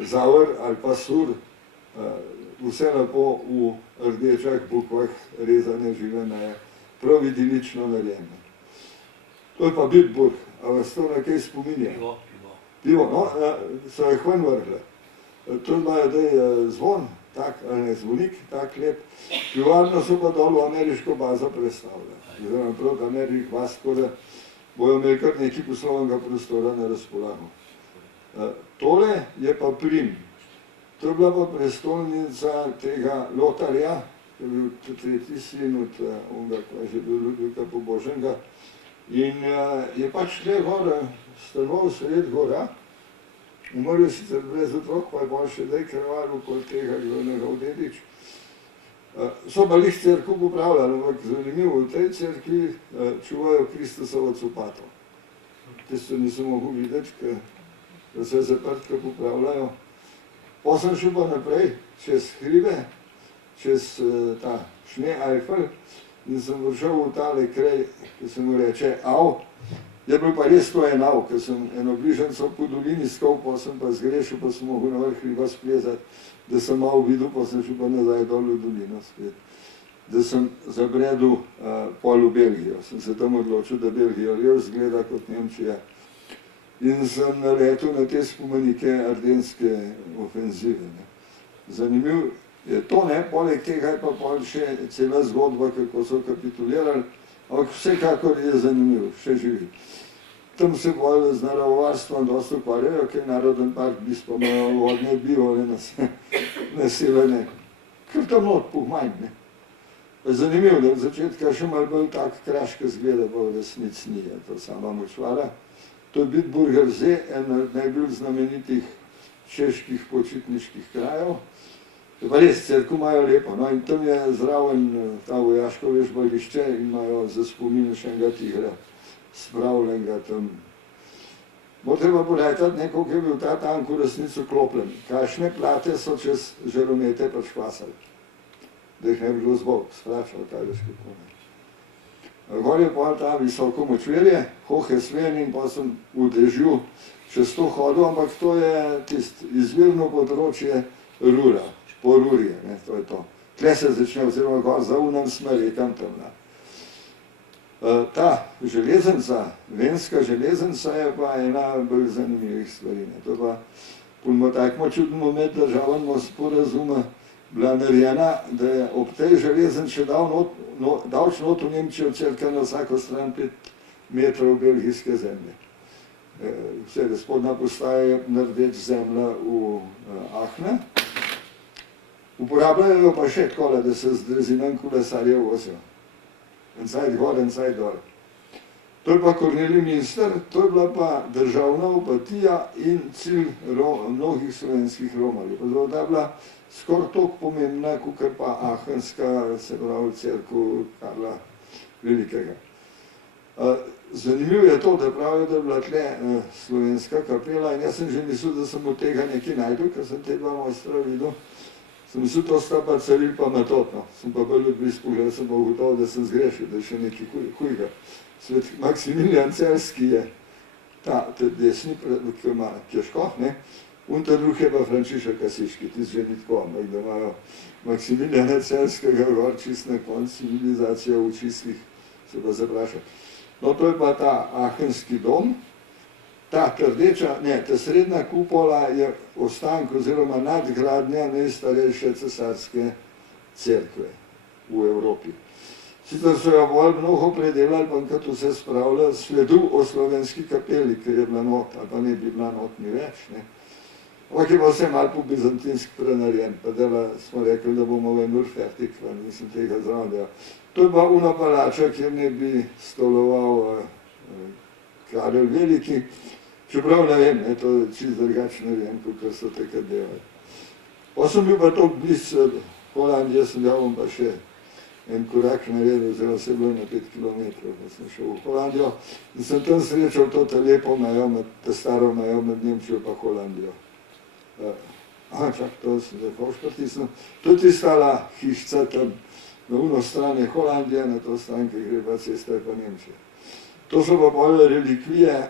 Zavr ali pa Sur, vse lepo v rdečah bukvah rezane živine, prav idilično narejeno. To je pa Bitburg, a vas to na kaj spominja? Pivo, no, so jih ven vrhle. To imajo zdaj zvon, tak, ali ne zvonik, tak lep. Pivarno so pa dol v ameriško bazo predstavljali. Oziroma proti Amerik vas, tako da bojo imeli kar nekaj poslovnega prostora na razpolago. Tole je pa Prim. To je bila pa prestolnica tega Lotarja, ki je bil tretji sin od onega, ko je že bil Ludvika Pobožnega. In je pač tle gor stanoval sred gora, umrl je sicer brez otrok, pa je bolj še daj krval okoli tega glavnega v Dedič. So pa lih cerkev popravljali, ampak zanimivo, v tej cerkvi čuvajo Kristusovo copato. Tisto nisem mogel videti, ker vse zaprt, ko popravljajo. Potem sem šel pa naprej, čez hribe, čez ta Schnee Eifel in sem prišel v tale kraj, ki se mu reče Au. Je bil pa res to en Au, ker sem eno bližnjico po dolini skal, pa sem pa zgrešil, pa sem mogel na vrh hriba splezati, da sem malo videl, pa sem šel pa nazaj dol v dolino spet. Da sem zabredel pol v Belgijo. Sem se tam odločil, da Belgija res zgleda kot Nemčija. In sem naletel na te spomenike ardenske ofenzive. Zanimiv je to, ne, poleg tega je pa pol še cela zgodba, kako so kapitulirali, ampak vsekakor je zanimiv, še živi. Tam se bolj z naravovarstvom dosti ukvarjajo, ker Naroden park bi spomenajo vodne bivole naseljene. Ker tam not pohmanj, ne. Zanimivo, da v začetka še malo bolj tak kraška zgleda, pa v resnici ni, je to sama močvara. To je Bitburger See, en od najbolj znamenitih čeških počitniških krajev. Pa res, cerkev imajo lepo, no, in tam je zraven ta vojaško vežbališče in imajo za spomin še enega tigra spravljenega tam. Bo treba poletati, ne, koliko je bil ta tank v resnico klopljen. Kakšne plate so čez žaromete pač pasali, da jih ne bi bilo zbog, sprašal, kaj veš kako ne. Gor je pa ta visoko močvirje, Hohe Sven, in pa sem v dežju čez to hodil, ampak to je tisto izvirno področje Rura, Porurje, ne, to je to. Tle se začne, oziroma gor za unem smeri, tam temna. Ta železnica, Venska železnica je pa ena bolj zanimivih stvari, ne. To pa pojmo takmo čudno med državama sporazuma bila narejena, da je ob tej železnici davč not v Nemčijo cirka na vsako stran 5 metrov belgijske zemlje. Vse spodnja postaja je nardeč zemlja v Ahne. Uporabljajo jo pa še takole, da se z drezinom kolesarje vozijo. En cajt gor, en cajt dol. To je pa Kornelij Münster, to je bila pa državna opatija in cilj mnogih slovenskih romarjev. Zato ta je bila skoraj toliko pomembna, kot pa Ahenska, se pravi, cerkev Karla Velikega. Zanimivo je to, da pravijo, da je bila tle slovenska kapela, in jaz sem že mislil, da sem od tega nekaj najdel, ker sem te dva mojstra videl. Sem mislil, to sta pa Ciril pa Metod, no. Sem pa bolj blizu pogledal, sem pa ugotovil, da sem zgrešil, da je še nekaj hujega. Svet Maksimilijan Celski je ta desni, ki ima Kješkoh, ne, in ta drugi je pa Frančišek Asiški, tisti že ni tako, ampak da imajo Maksimilijana Celskega gor čist na konc civilizacija v čistih, se pa zapraša. No, to je pa ta Ahenski dom, ta rdeča, ne, ta srednja kupola je ostank oziroma nadgradnja najstarejše cesarske cerkve v Evropi. Sicer so jo bolj mnogo predelali, pa kad vse spravljali, sledu o slovenski kapeli, ker je bila not, ali pa ne bi bila not ni več, ne. Ampak je pa vse malo po bizantinsk prenarjen, pa dela smo rekli, da bomo v en ur fertik, pa nisem tega zraven delal. To je pa una palača, kjer ne bi stoloval Karel Veliki, čeprav ne vem, to čisto drugače ne vem, kako so takrat delali. Pa sem bil pa toliko blizu Holandije, sem bom pa še en korak naredil, oziroma se je bilo na 5 kilometrov, da sem šel v Holandijo in sem tam srečal to lepo mejo, to staro mejo med Nemčijo pa Holandijo. Čak, to sem zdaj poškar tisnil. To je tistala hišca tam na uno strani Holandije, na to stran, ki gre pa cesta, je pa Nemčija. To so pa bolj relikvije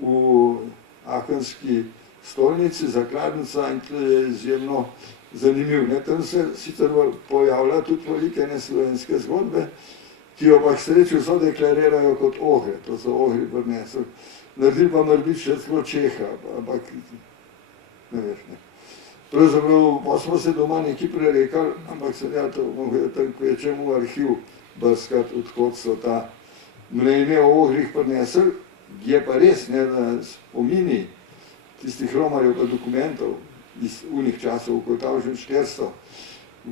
v Aachen-ski stolnici, zakladnica, in to je izjemno zanimiv. Tam se sicer pojavlja tudi velike slovenske zgodbe, ki jo pa k sreči vso deklarirajo kot ohre, to so ohri prinesli. Naredili pa morbiti še celo Čeha, ampak ne veš, ne. Pravzaprav, pa smo se doma nekaj prerekali, ampak sem ja to mogel tam kvečem v arhiv brskati, odhod so ta mnenje o ohrih prinesli, je pa res, ne, da spomini tistih romarjev pa dokumentov iz unih časov, ko je Tavžen 400,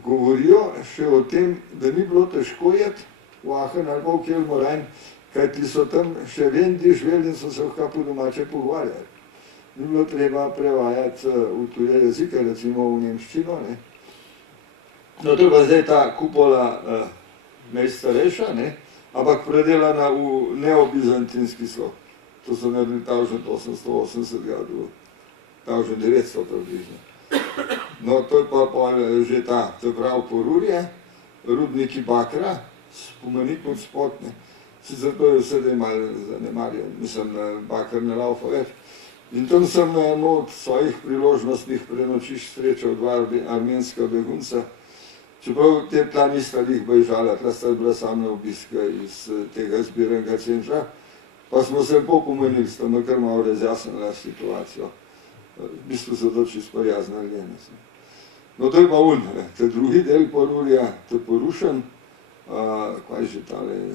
govorijo še o tem, da ni bilo težko jeti v Aachen ali pa v Kelmorajn, kajti so tam še vendi živeli in so se lahko po domače pogovarjali. Ni bilo treba prevajati v tuje jezike, recimo v nemščino, ne. No, to je pa zdaj ta kupola najstarejša, ne, ampak predelana v neobizantinski slog. To so naredili 1880 do 1900 približno. No, to je pa že ta, to je prav Porurje, rudniki bakra, spomenik od spod, ne. Sicer to je vse, da je malo zanemarjen, mislim, bakr ne laufa več. In tam sem na eno od svojih priložnostnih prenočišč srečal dva armenska begunca, čeprav te tla nista lih bežala, tla sta bila sam na obiska iz tega zbiranega centra, pa smo se popomenili, sta me kar malo razjasnila situacijo. V bistvu so to čisto prijazna ljena. No, to je pa te drugi del Porurja, to je porušen, kaj že tale,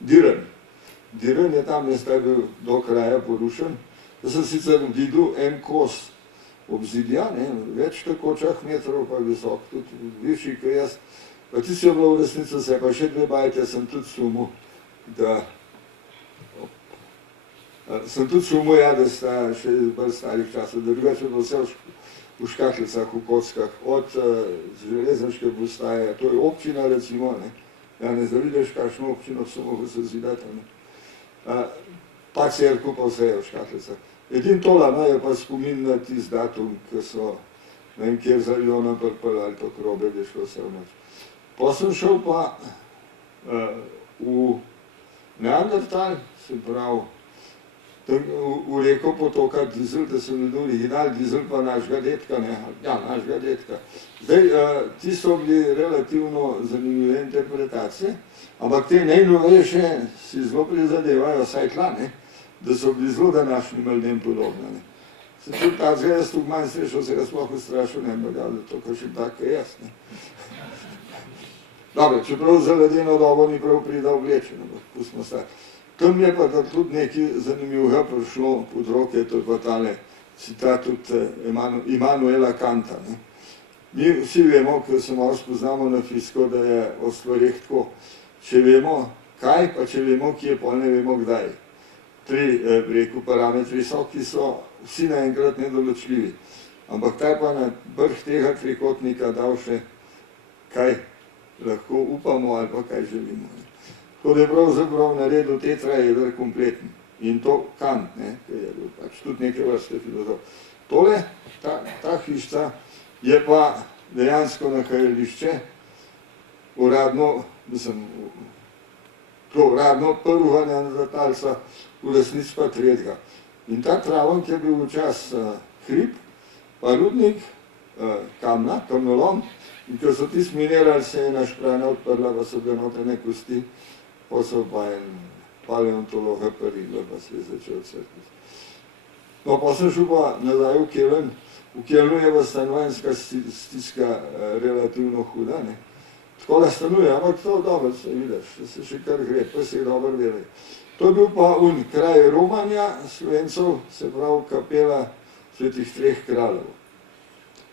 Diren. Diren je tam, jaz taj bil do kraja porušen. Jaz sem sicer videl en kos obzidja, več tekočah metrov, pa visok, tudi višji, kot jaz. Pa tisto je bilo v resnici vse, pa še dve bajte sem tudi sumil, da sta še bolj starih časov, da drugače je bilo vse v škatlicah, v kockah, od železniške postaje, to je občina recimo, ja ne zavidaš, kakšno občino so mogli se zidati, pa cerkev pa vse je v škatlicah. Edin tola je pa spomin na tisti datum, ki so, ne vem, kjer za aviona prpali ali pa krobe, da je šlo vse v noč. Pa sem šel pa v Neandertal, se pravi, v reko potoka Dizel, da sem videl original Dizel pa našega detka, našega detka. Zdaj, ti so bili relativno zanimive interpretacije, ampak te najnovejše si zelo prizadevajo, saj tla, da so bili zelo današnjim ljudem podobne. Se tudi ta zgleda, jaz tukaj manj srečal, se ga sploh ustrašil, ne bi da to kakšen tak, kot jaz. Dobre, čeprav za ledeno dobo ni prav prida oblečen, ampak pustimo stati. Tam je pa tudi nekaj zanimivega prišlo pod roke, to je pa tale citat tudi Immanuela Kanta. Mi vsi vemo, ko se malo spoznamo na fisko, da je o stvarih tako, če vemo kaj, pa če vemo kje, pa ne vemo kdaj. Tri, rekel, parametri so, ki so vsi naenkrat nedoločljivi. Ampak ta je pa na vrh tega trikotnika dal še, kaj lahko upamo ali pa kaj želimo. Tako da je pravzaprav naredil tetraeder kompleten. In to Kant, ki je bil pač tudi neke vrste filozof. Tole, ta hišca, je pa dejansko nahajališče, uradno, mislim, uradno prvega neandertalca, v resnici pa tretjega. In ta travnik je bil včas hrib, pa rudnik, kamna, kamnolom, in ko so tisti minirali, se je ena špranja odprla, pa so bile notranje kosti, pa so pa en paleontologa parila, pa se je začel crkviti. No, pa sem šel pa nazaj v Keln. V Kelnu je pa stanovanjska stiska relativno huda, Tako da stanuje, ampak to dobro se vidiš, da se še kar gre, pa se jih dobro vedaj. To je bil pa kraj romanja Slovencov, se pravi kapela Svetih treh kraljev.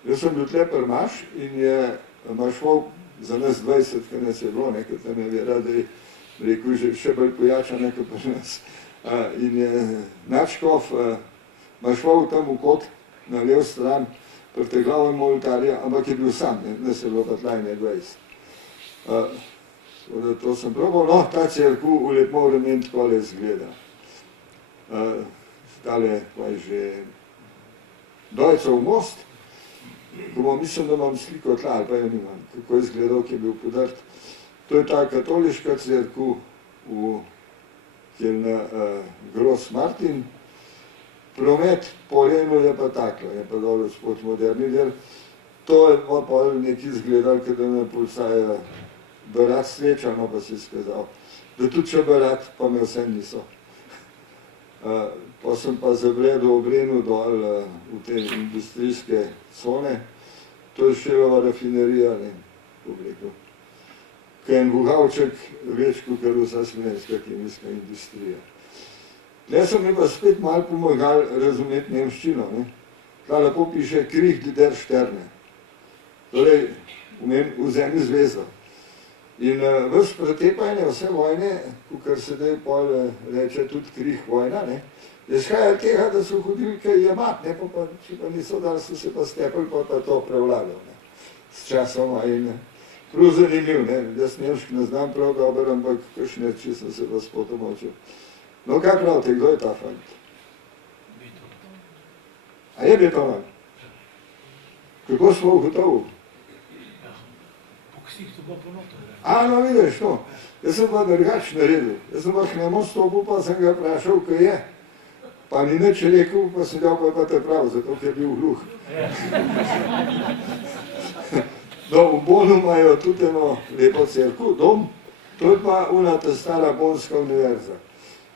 Jaz sem bil tle prmaš in je mašval za nas 20, kaj nas je bilo, ker tam je vera, da je rekel, že še bolj pojačane kot pri nas. In je nadškof mašval tam v kot, na lev stran, proti glavnem oltarja, ampak je bil sam, ne se bilo pa tlajne 20. To sem probal, no, ta cerkev v lepem vremenu takole izgleda. Tale pa je že Dojcov most, ko mislim, da imam sliko tla, ali pa jo nimam, kako je izgledal, ki je bil podrt. To je ta katoliška cerkev, ki je na Gros Martin. Promet po Lenu je pa taklo, je pa dobro spod moderni del. To je pa nekaj izgledal, kada me pulsaja barat srečano, pa si skazal. Da tudi če barat, pa me vse niso. Pa sem pa zabredel v Brenu dol v te industrijske cone. To je Šelova rafinerija, ne, kako bi rekel. Kaj en buhalček več, kot vsa slovenska kemijska industrija. Tle so mi pa spet malo pomagali razumeti nemščino. Tla lepo piše Krieg der Sterne. Torej, vzemi zvezdo. In ves pretepanje vse vojne, kar se zdaj pol reče tudi Krieg vojna, je izhajalo tega, da so hodili kaj jemat, če pa niso dali, so se pa stepali, pa to prevladal s časoma. In prav zanimiv, jaz nemški ne znam prav dobro, ampak kakšne reči sem se pa spod omočil. No, kaj pravite, kdo je ta fant? A je Beethoven? Kako smo ugotovili? No, vidiš, no. Jaz sem pa drugače naredil. Jaz sem pa k njemu stopil, pa sem ga vprašal, kaj je. Pa ni nič rekel, pa sem dal, pa te prav, zato ker je bil gluh. No, v Bonu imajo tudi eno lepo cerkev, dom, to je pa ta stara Bonska univerza.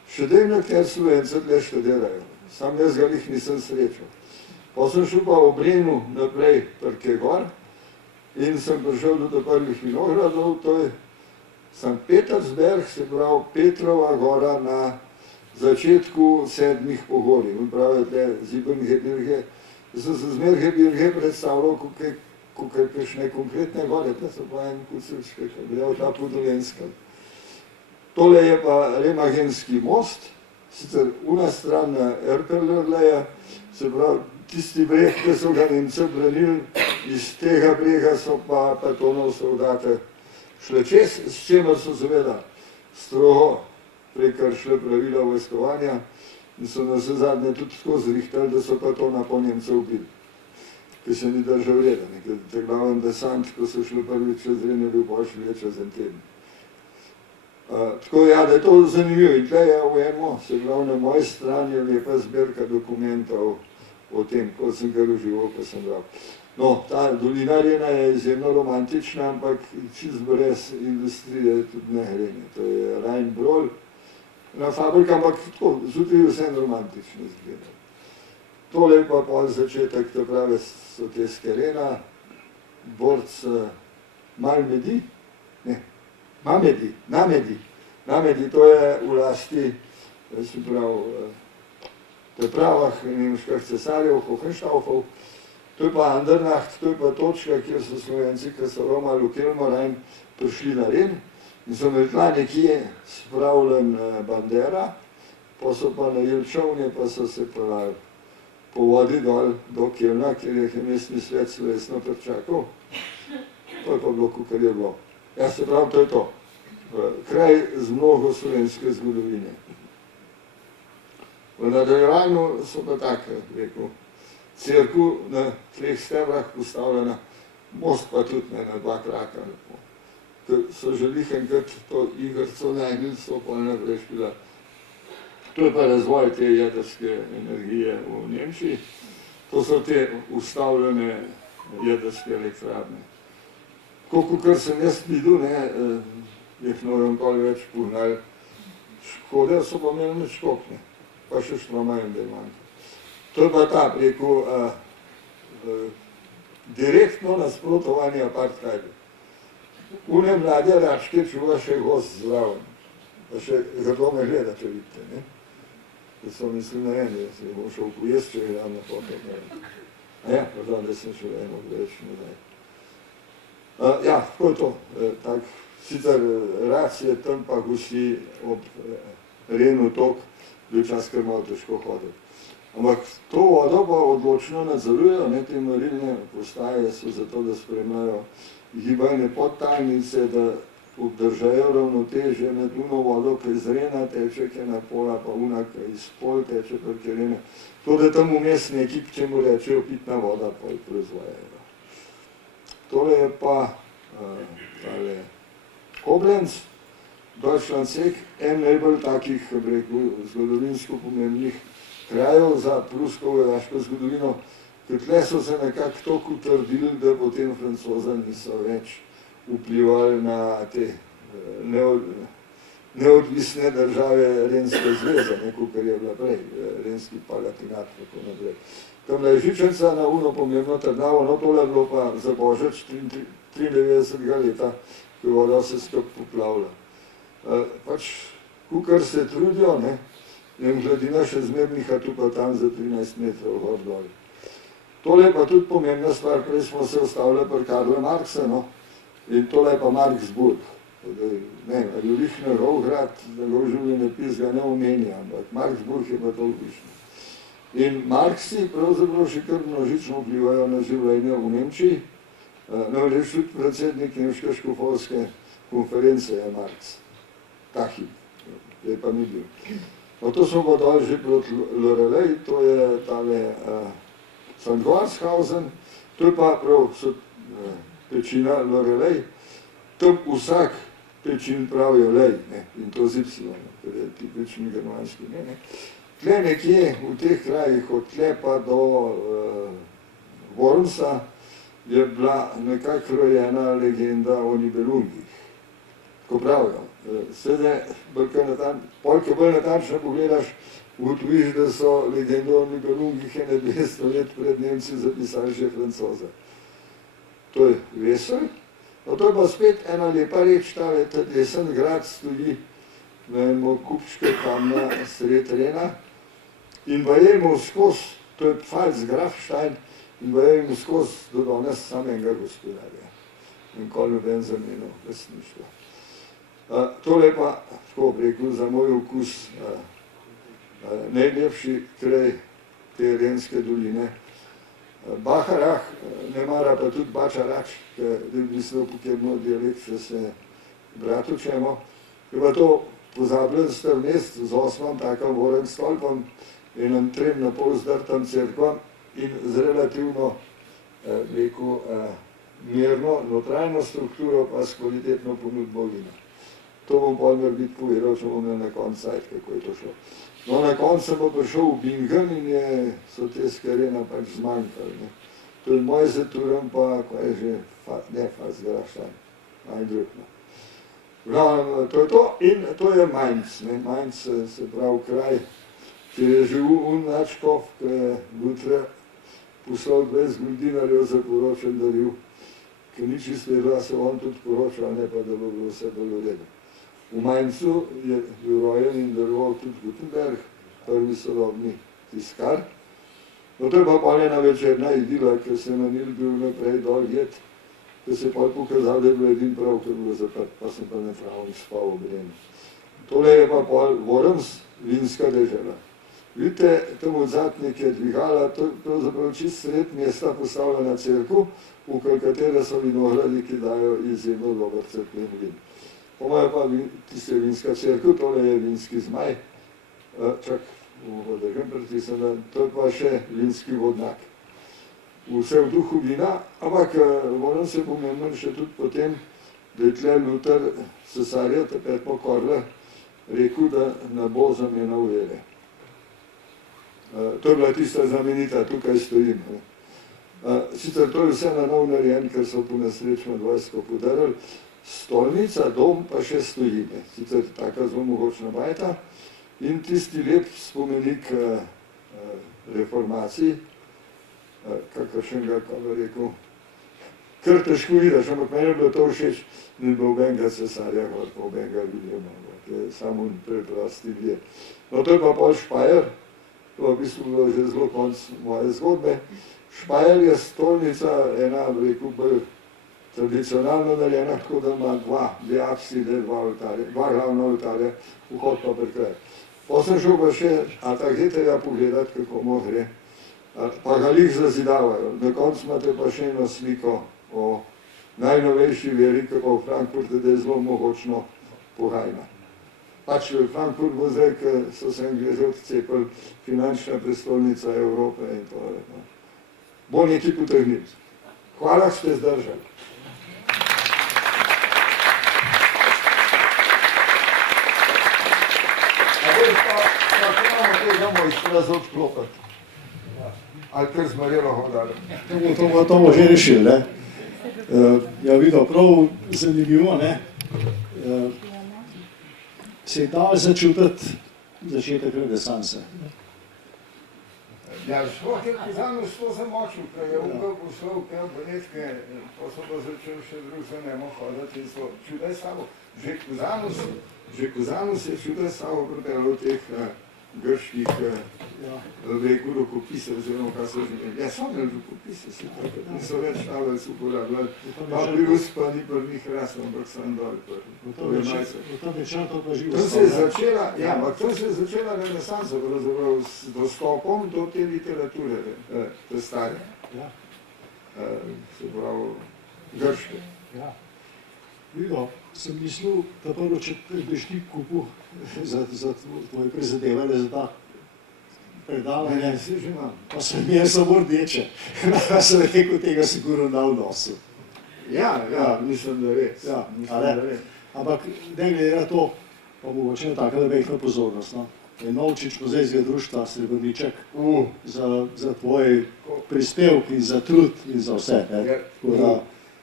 Še dej nekateri Slovenci tle študirajo, sam jaz ga jih nisem srečal. Pa sem šel pa v Brenu naprej prke gor in sem prišel do prvih vinogradov, to je St. Petersberg, se pravi Petrova gora na začetku 7 pogorij. On pravi tle Siebengebirge. Jaz sem se Zmergebirge predstavljal, kot kakšne konkretne gore, tle so pa en kucilčke, ki je ta Podolenska. Tole je pa Remagenski most, sicer una stran Erperlerleja, se pravi tisti breg, ki so ga Nemce branili, iz tega brega so pa Patonov soldate šle čez, s čemer so seveda strogo prekršile pravila vojskovanja in so na vse zadnje tudi tako zrihtali, da so Patona po Nemce ubili, ki se ni držal reda. Te glaven desant, ko so šli prvič čez Ren, je bil boljši le čez en teden. Tako ja, da je to zanimivo. In tle je v eno, se pravi na moji strani je lepa zbirka dokumentov o tem, ko sem ga užival, ko sem bral. No, ta dolina Rena je izjemno romantična, ampak čist brez industrije tudi ne Rene. To je Rheinbrol, na fabrika, ampak tako, zjutraj vse romantično izgleda. Tole pa pol začetek, to pravi, so te Skerena, borc Malmedy, ne, Namedi, to je v lasti, se pravi, pripravah nemških cesarjev, Hohenstaufov. To je pa Andernach, to je pa točka, kjer so Slovenci, ki so romali v Kelmorajn, prišli na Ren in so imeli tla nekje spravljen bandera, pa so pa najeli čovnje, pa so se pelali po vodi dol do Kelna, kjer je mestni svet slovesno pričakal. To je pa bilo, kar je bilo. Ja, se pravi, to je to. Kraj z mnogo slovenske zgodovine. V nadaljevanju so pa tako, rekel, cerkev na 3 stebrah postavljena, most pa tudi ne na 2 kraka. Ker so želih enkrat to igrco najbolj, so pa naprej špila. To je pa razvoj te jedrske energije v Nemčiji. To so te ustavljene jedrske elektrarne. Kolikor sem jaz videl, jih nojem koli več pognali, škode so pa imeli nič kopne, pa še štromajem, da je manjka. To je pa ta, preko direktno nasprotovanje apartheidu. Une mlade račke čuva še gost zraven, pa še grdo me gleda, če vidite, da so mislili na eni, da se bom šel pojest, če gledam na foto. Ja, pardon, da sem šel eno reč nazaj. Ja, tako je to, tak Sicer raz je tam pa gosti ob Renu tok, bil čas kar malo težko hoditi. Ampak to vodo pa odločno nadzorujejo, ne, te merilne postaje so zato, da spremljajo gibanje podtalnice, da obdržajo ravnotežje med uno vodo, ki iz Rena teče, ki je na pola, pa una, ki iz pol teče proti Rena. To, da tam vmes neki, k čemu rečejo pitna voda, pa jih proizvajajo. Tole je pa tale Koblenc, Deutschlandsee, en najbolj takih, rekel, zgodovinsko pomembnih krajev za prusko vojaško zgodovino, ker tle so se nekako toliko utrdili, da potem Francoza niso več vplivali na te neodvisne države Renske zveze, kar je bila prej, Renski palatinat, tako naprej. Tamle je žičenca na uno pomembno Trnavo, no tole je bilo pa za Božič 93. leta, ko je voda se skup poplavila. Pač, kukar se trudijo, ne, in hladina še zmerniha tu pa tam za 13 metrov gor dol. Tole je pa tudi pomembna stvar, prej smo se ustavili pri Karla Marxa, no, in tole je pa Marksburg. Ne, Ljulichner, Rovgrad, njegov življenjepis ga ne omenja, ampak Marksburg je pa to odlično. In Marksi pravzaprav še kar množično vplivajo na življenje v Nemčiji. Namreč tudi predsednik Nemške škofovske konference je Marks. Ta hip, je pa ni bil. No, to smo pa dali že proti Lorelej, to je tale St. Goarshausen, to je pa prav pečina Lorelej. Tam vsak pečin pravijo lej, ne, in to z Y, ker je tipični germanski. Tle nekje v teh krajih, od tle pa do Wormsa, je bila nekako rojena legenda o Nibelungih. Ko pravijo, sedaj, polke bolj natančno pogledaš, ugotoviš, da so legendo o Nibelungih 200 let pred Nemci zapisali že Francoze. To je vesel. No, to je pa spet ena lepa reč, tale desen grad stoji na enem kupčke kamna sred Rena in vajemo skozi, to je Pfalz-Grafstein, in vajemo skozi do danes samega gospodarja. Nikoli noben zamenil lastništvo. Tole pa, tako rekel, za moj okus najlepši kraj te Renske doline. Baharah, ne mara pa tudi Bačarač, ker je v bistvu pokebno dialekt, če se brat učemo. Je pa to pozabljen star mest z 8 takim voren stolpom, enem 3,5 zdrtam cerkvam in z relativno, rekel, mirno, notranjo strukturo pa s kvalitetno ponudbo vina. To bom pol narediti povedal, če bom na konc sajt, kako je to šlo. No, na konc sem pa prišel v Bingen in so te skarena pač zmanjkali. To je moj zaturen pa, kaj je že, ne, Pfalz-Grafstein, Eindrückno. To je to in to je Mainz. Mainz se pravi kraj, kjer je živel Unnačkov, ki je Lutre poslal 20 guldinarjev za poročen daril, ki ni čisto vedela, se on tudi poročal, ne pa da bo bilo vse bolj v redu. V Mainzu je bil rojen in daroval tudi Gutenberg, prvi sodobni tiskar. No, to je pa pol ena večerna idila, ker se na Nil bil naprej dol jed, ker se je pol pokazal, da je bilo edin prav, ker je bilo zaprt, pa sem pa nepravno spal v Brenu. Tole je pa pol Worms, vinska dežela. Vidite, tam odzad nekaj dvigala, to je pravzaprav čist sred mesta postavljena cerkev, v katere so vinogradi, ki dajo izjemno dober cerkven vin. Pomajo pa tiste vinska cerkev, tole je vinski zmaj, čak, držem pritisnila, to je pa še vinski vodnak. Vse v duhu vina, ampak moram se pomembno še tudi potem, da je tle Luther cesarja, takrat po Korle, rekel, da ne bo zamenjal vere. To je bila tista znamenita, tukaj stojim. Sicer to je vse na nov narejen, ker so po nesrečno vojsko podarili, stolnica, dom pa še stoji, sicer taka zelo mogočna bajta in tisti lep spomenik reformaciji, kakršnega, kako bi rekel, kar težko vidiš, ampak meni je bilo to všeč, ni bilo obenega cesarja, pa obenega Viljema, ki je samo preprosti vir. No, to je pa pol Špajer, to v bistvu bilo že zelo konc moje zgodbe. Špajer je stolnica, ena, rekel, bolj tradicionalno narejena, tako da ima dve apside, dva glavna oltarja, vhod pa prekraj. Potem sem šel pa še Atageteja pogledat, kako mu gre, pa ga lih zazidavajo. Na koncu imate pa še eno sliko o najnovejši veri, kako v Frankfurtu, da je zelo mogočno pohajna. Pač Frankfurt bo zdaj, ker so se Anglezi odcepili, finančna prestolnica Evrope in to. Bo nekaj potegnil. Hvala, ste zdržali. Tega mojstra za odklopati. Ali kar zmarelo hodali. To bo že rešil, ne? Ja, videl, prav zanimivo, ne? Se je dal začutiti začetek renesanse. Ja, sploh je Kozanus to zamočil, ker je Ungar poslal pel Benetke, pa so pa začeli še drug za njemu hoditi in so čudaj sabo. Že Kozanus je čudaj sabo pripeljal teh grških rokopise, oziroma kaj so že. Ja, so imeli rokopise, se tako, niso več tabelc uporabljali. Papirus pa ni prvih rasl, ampak sem dol prvi. To se je začela renesansa, pravzaprav s dostopom do te literature, te stare. Se pravi, grške. Videl, sem mislil, da prvo, če biš ti kupil za tvoje prizadevanje, za ta predavanje, pa sem imel samo rdeče. Pa sem rekel, tega sigurno na vnosu. Ja, mislim, da res. Ampak ne glede na to, pa mogoče na taka lebehna pozornost. Novčič muzejskega društva Srebrniček za tvoj prispevk in za trud in za vse.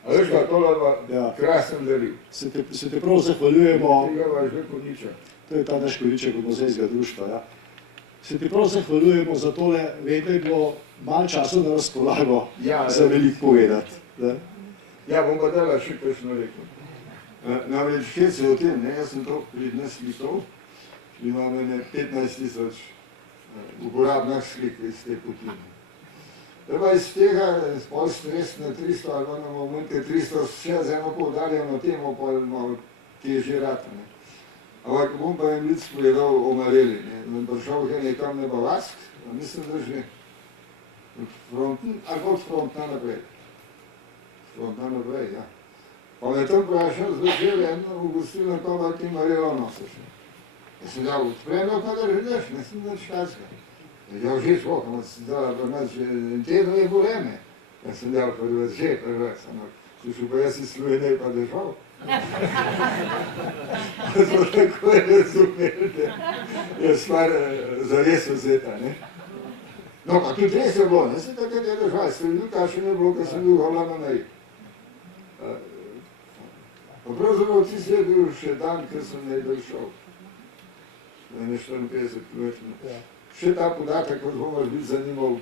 A veš ga, tole pa krasen daril. Se te prav zahvaljujemo. Tega pa že Koniča. To je ta naš Koniček od muzejskega društva, ja. Se ti prav zahvaljujemo za tole, vem, da je bilo malo časa na razpolago za veliko povedati. Ja, bom pa dala še kakšno rekel. Namreč, kje se o tem, jaz sem to pri nas slikal, imam 15.000 uporabnih slik iz te potine. Treba iz tega, pol stres na 300 ali pa na momente 300, še z eno poudarjeno temo, pol malo težje rata. Ampak bom pa en lic povedal o Mareli. Prišel je nekam na Bavask, mislim, da že fronten, ali od fronta naprej. Fronta naprej, ja. Pa me tam vprašal zvečer eno v gostilno, ko ti Marelo nosiš. Jaz sem dal, odpremno pa da želiš, ne sem nič tajska. Ja, že šlo, ampak sem dal, pa nas že tedno je boleme. Jaz sem dal, pa že preveč, ampak slušal pa jaz iz Slovenije pa držal. To tako je razumeli, da je stvar zares vzeta, ne. No, pa tudi res je bilo, ne, se takrat je držal, Slovenjuka še ne bilo, ker sem bil gola na meji. Pa pravzaprav tisti je bil še dan, ker sem najdel šel. Ne 54 km. Še ta podatek, ko bomo biti zanimal,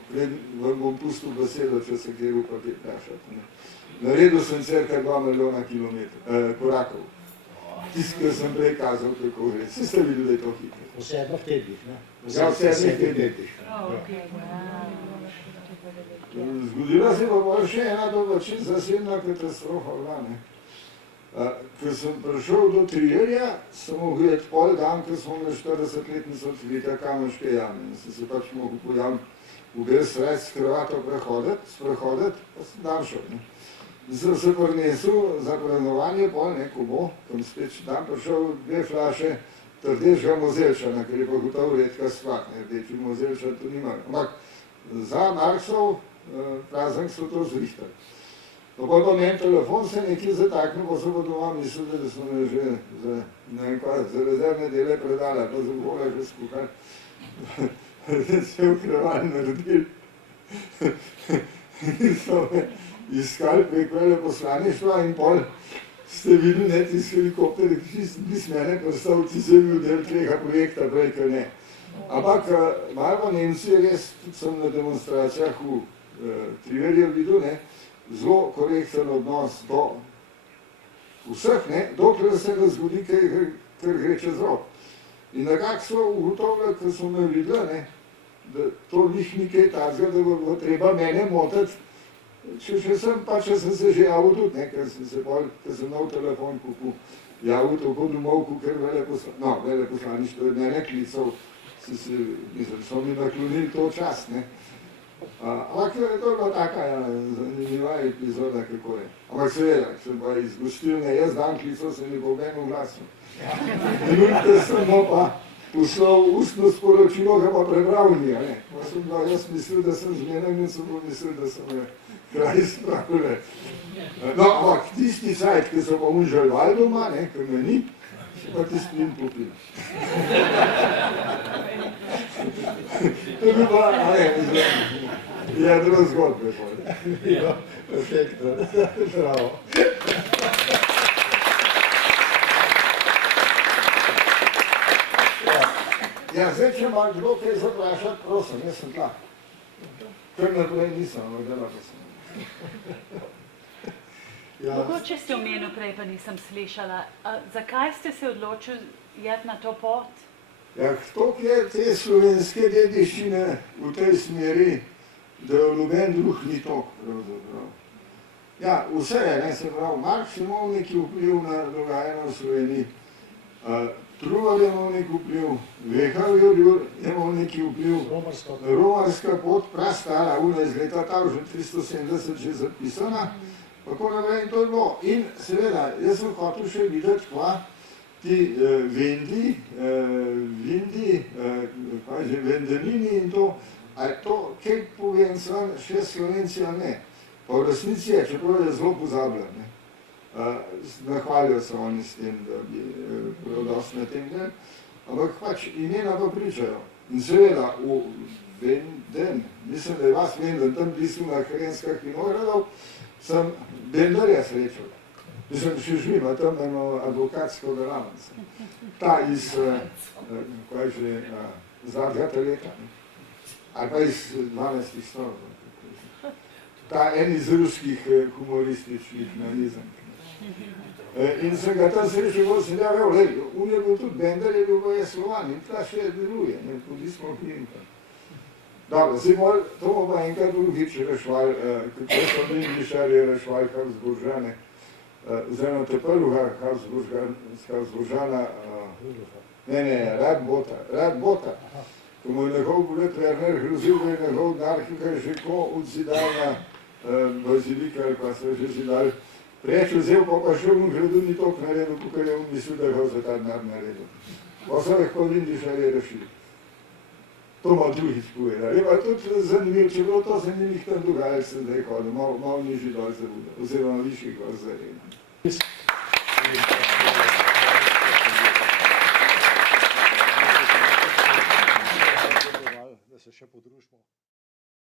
vam bom pustil besedo, če se kjer upa kaj vprašati. Naredil sem cirka 2 milijona korakov. Tisti, ki sem prej kazal, kako gre. Vsi ste videli, da je to hitro. V 7 tednih, ne? Ja, v 7 tednih. Zgodila se pa še ena dobačin zasebna katastrofa bila, ne. Ko sem prišel do Trierja, sem mogel gledati pol dan, ko smo imeli 40-letnico odkritja Kamniške jame. Sem se pač mogel po jam v bel sred s Hrvato sprehoditi, pa sem dan šel. Sem se prinesel za praznovanje pol, ko bo, ko sem spet dan prišel 2 flaše rdečega mozelčana, ker je pa gotovo redka stvar, rdeči mozelčan to nimajo. Ampak za Marksov praznik so to zrihtali. Takoj pa meni telefon se nekaj zataknil, pa so pa doma mislili, da so me že za rezervne dele predala, pa za Boga že skuhali. Da se je ukrevalj naredili. In so me iskali prek veleposlaništva in pol ste videli, ne, tisti helikopter, ki s mene postal, ti se je bil del tega projekta, prej, ker ne. Ampak malo pa Nemci, res, tudi sem na demonstracijah v Trierju videl, ne, zelo korekten odnos do vseh, ne, dokler se ne zgodi, ker gre čez rok. In nekako so ugotovili, ko so me videli, ne, da to njih ni kaj takega, da bo treba mene motiti Če sem se že javil tudi, ne, ker sem nov telefon kupil, javil tako domov, ker veleposlaništvo je mene klical, so mi naklonili to čas, ne. Ampak to je bila taka zanimiva epizoda, kako je. Ampak seveda, sem pa iz gostilne, jaz dan klical, sem mi po obenu glasu. Minutke sem pa poslal ustno sporočilo, ga pa prebral ni, ne. Pa sem pa jaz mislil, da sem zmenen in sem pa mislil, da sem me kraj spravile. No, ampak tisti sajt, ki so pa unželvali doma, ne, ker me ni, se pa tisti plin popil. To je pa, jedro zgodbe. Ja, perfektno, bravo. Ja, zdaj, če ima kdo kaj zaprašati, prosim, jaz sem tla. Kar naprej nisem, ampak dela pa sem. Mogoče ste omenil prej, pa nisem slišala. Zakaj ste se odločili jeti na to pot? Ja, toliko je te slovenske dediščine v tej smeri, da noben drug ni toliko, pravzaprav. Ja, vse je, ne, se pravi, Mark Šimovnik je vpliv na dogajanje v Sloveniji, Trubar je imel neki vpliv, Vehar je imel neki vpliv, romarska pot, prastara, una iz leta 1370 že zapisana, tako naprej in to je bilo. In seveda, jaz sem hotel še videti, kva ti Vendi, Vendelini in to, a je to kaj povem še Slovenci ali ne. Pa v resnici je, čeprav je zelo pozabljen, ne. Nahvalijo se oni s tem, da bi prav dosti na tem del, ampak pač imena pa pričajo. In seveda, v Venden, mislim, da je vas Venden, tam blizu na Hrenskah vinogradov, sem Benderja srečal. Mislim, še živim, tam eno advokatsko delavnico. Ta iz, kaj že, zadnjega leta, ali pa iz 12 stolov. Ta en iz ruskih humorističnih nanizem. In sem ga tam srečal, ko sem rekel, on je bil tudi Bender, je bil pa je Slovan in ta še deluje, tudi smo klinka. Dobro, zdaj to bomo pa enkrat drugič rešvali, kako so Englišarji rešvali Habsburžane, oziroma te prvega Habsburžana, Radbota, ko mu je njegov brat Werner grozil, da je njegov narhika že ko odzidal na bazilika ali pa se že zidal. Preč vzel, pa še on gredu ni toliko naredil, kakor je on mislil, da ga za ta denar naredil. Pa so lahko Englišarji rešili. To malo drugič povedal. Je pa tudi zanimivo, če bilo to zanimivih tam dogajal, sem zdaj hodil, malo nižji dol zabuda, oziroma višji gor zaredi.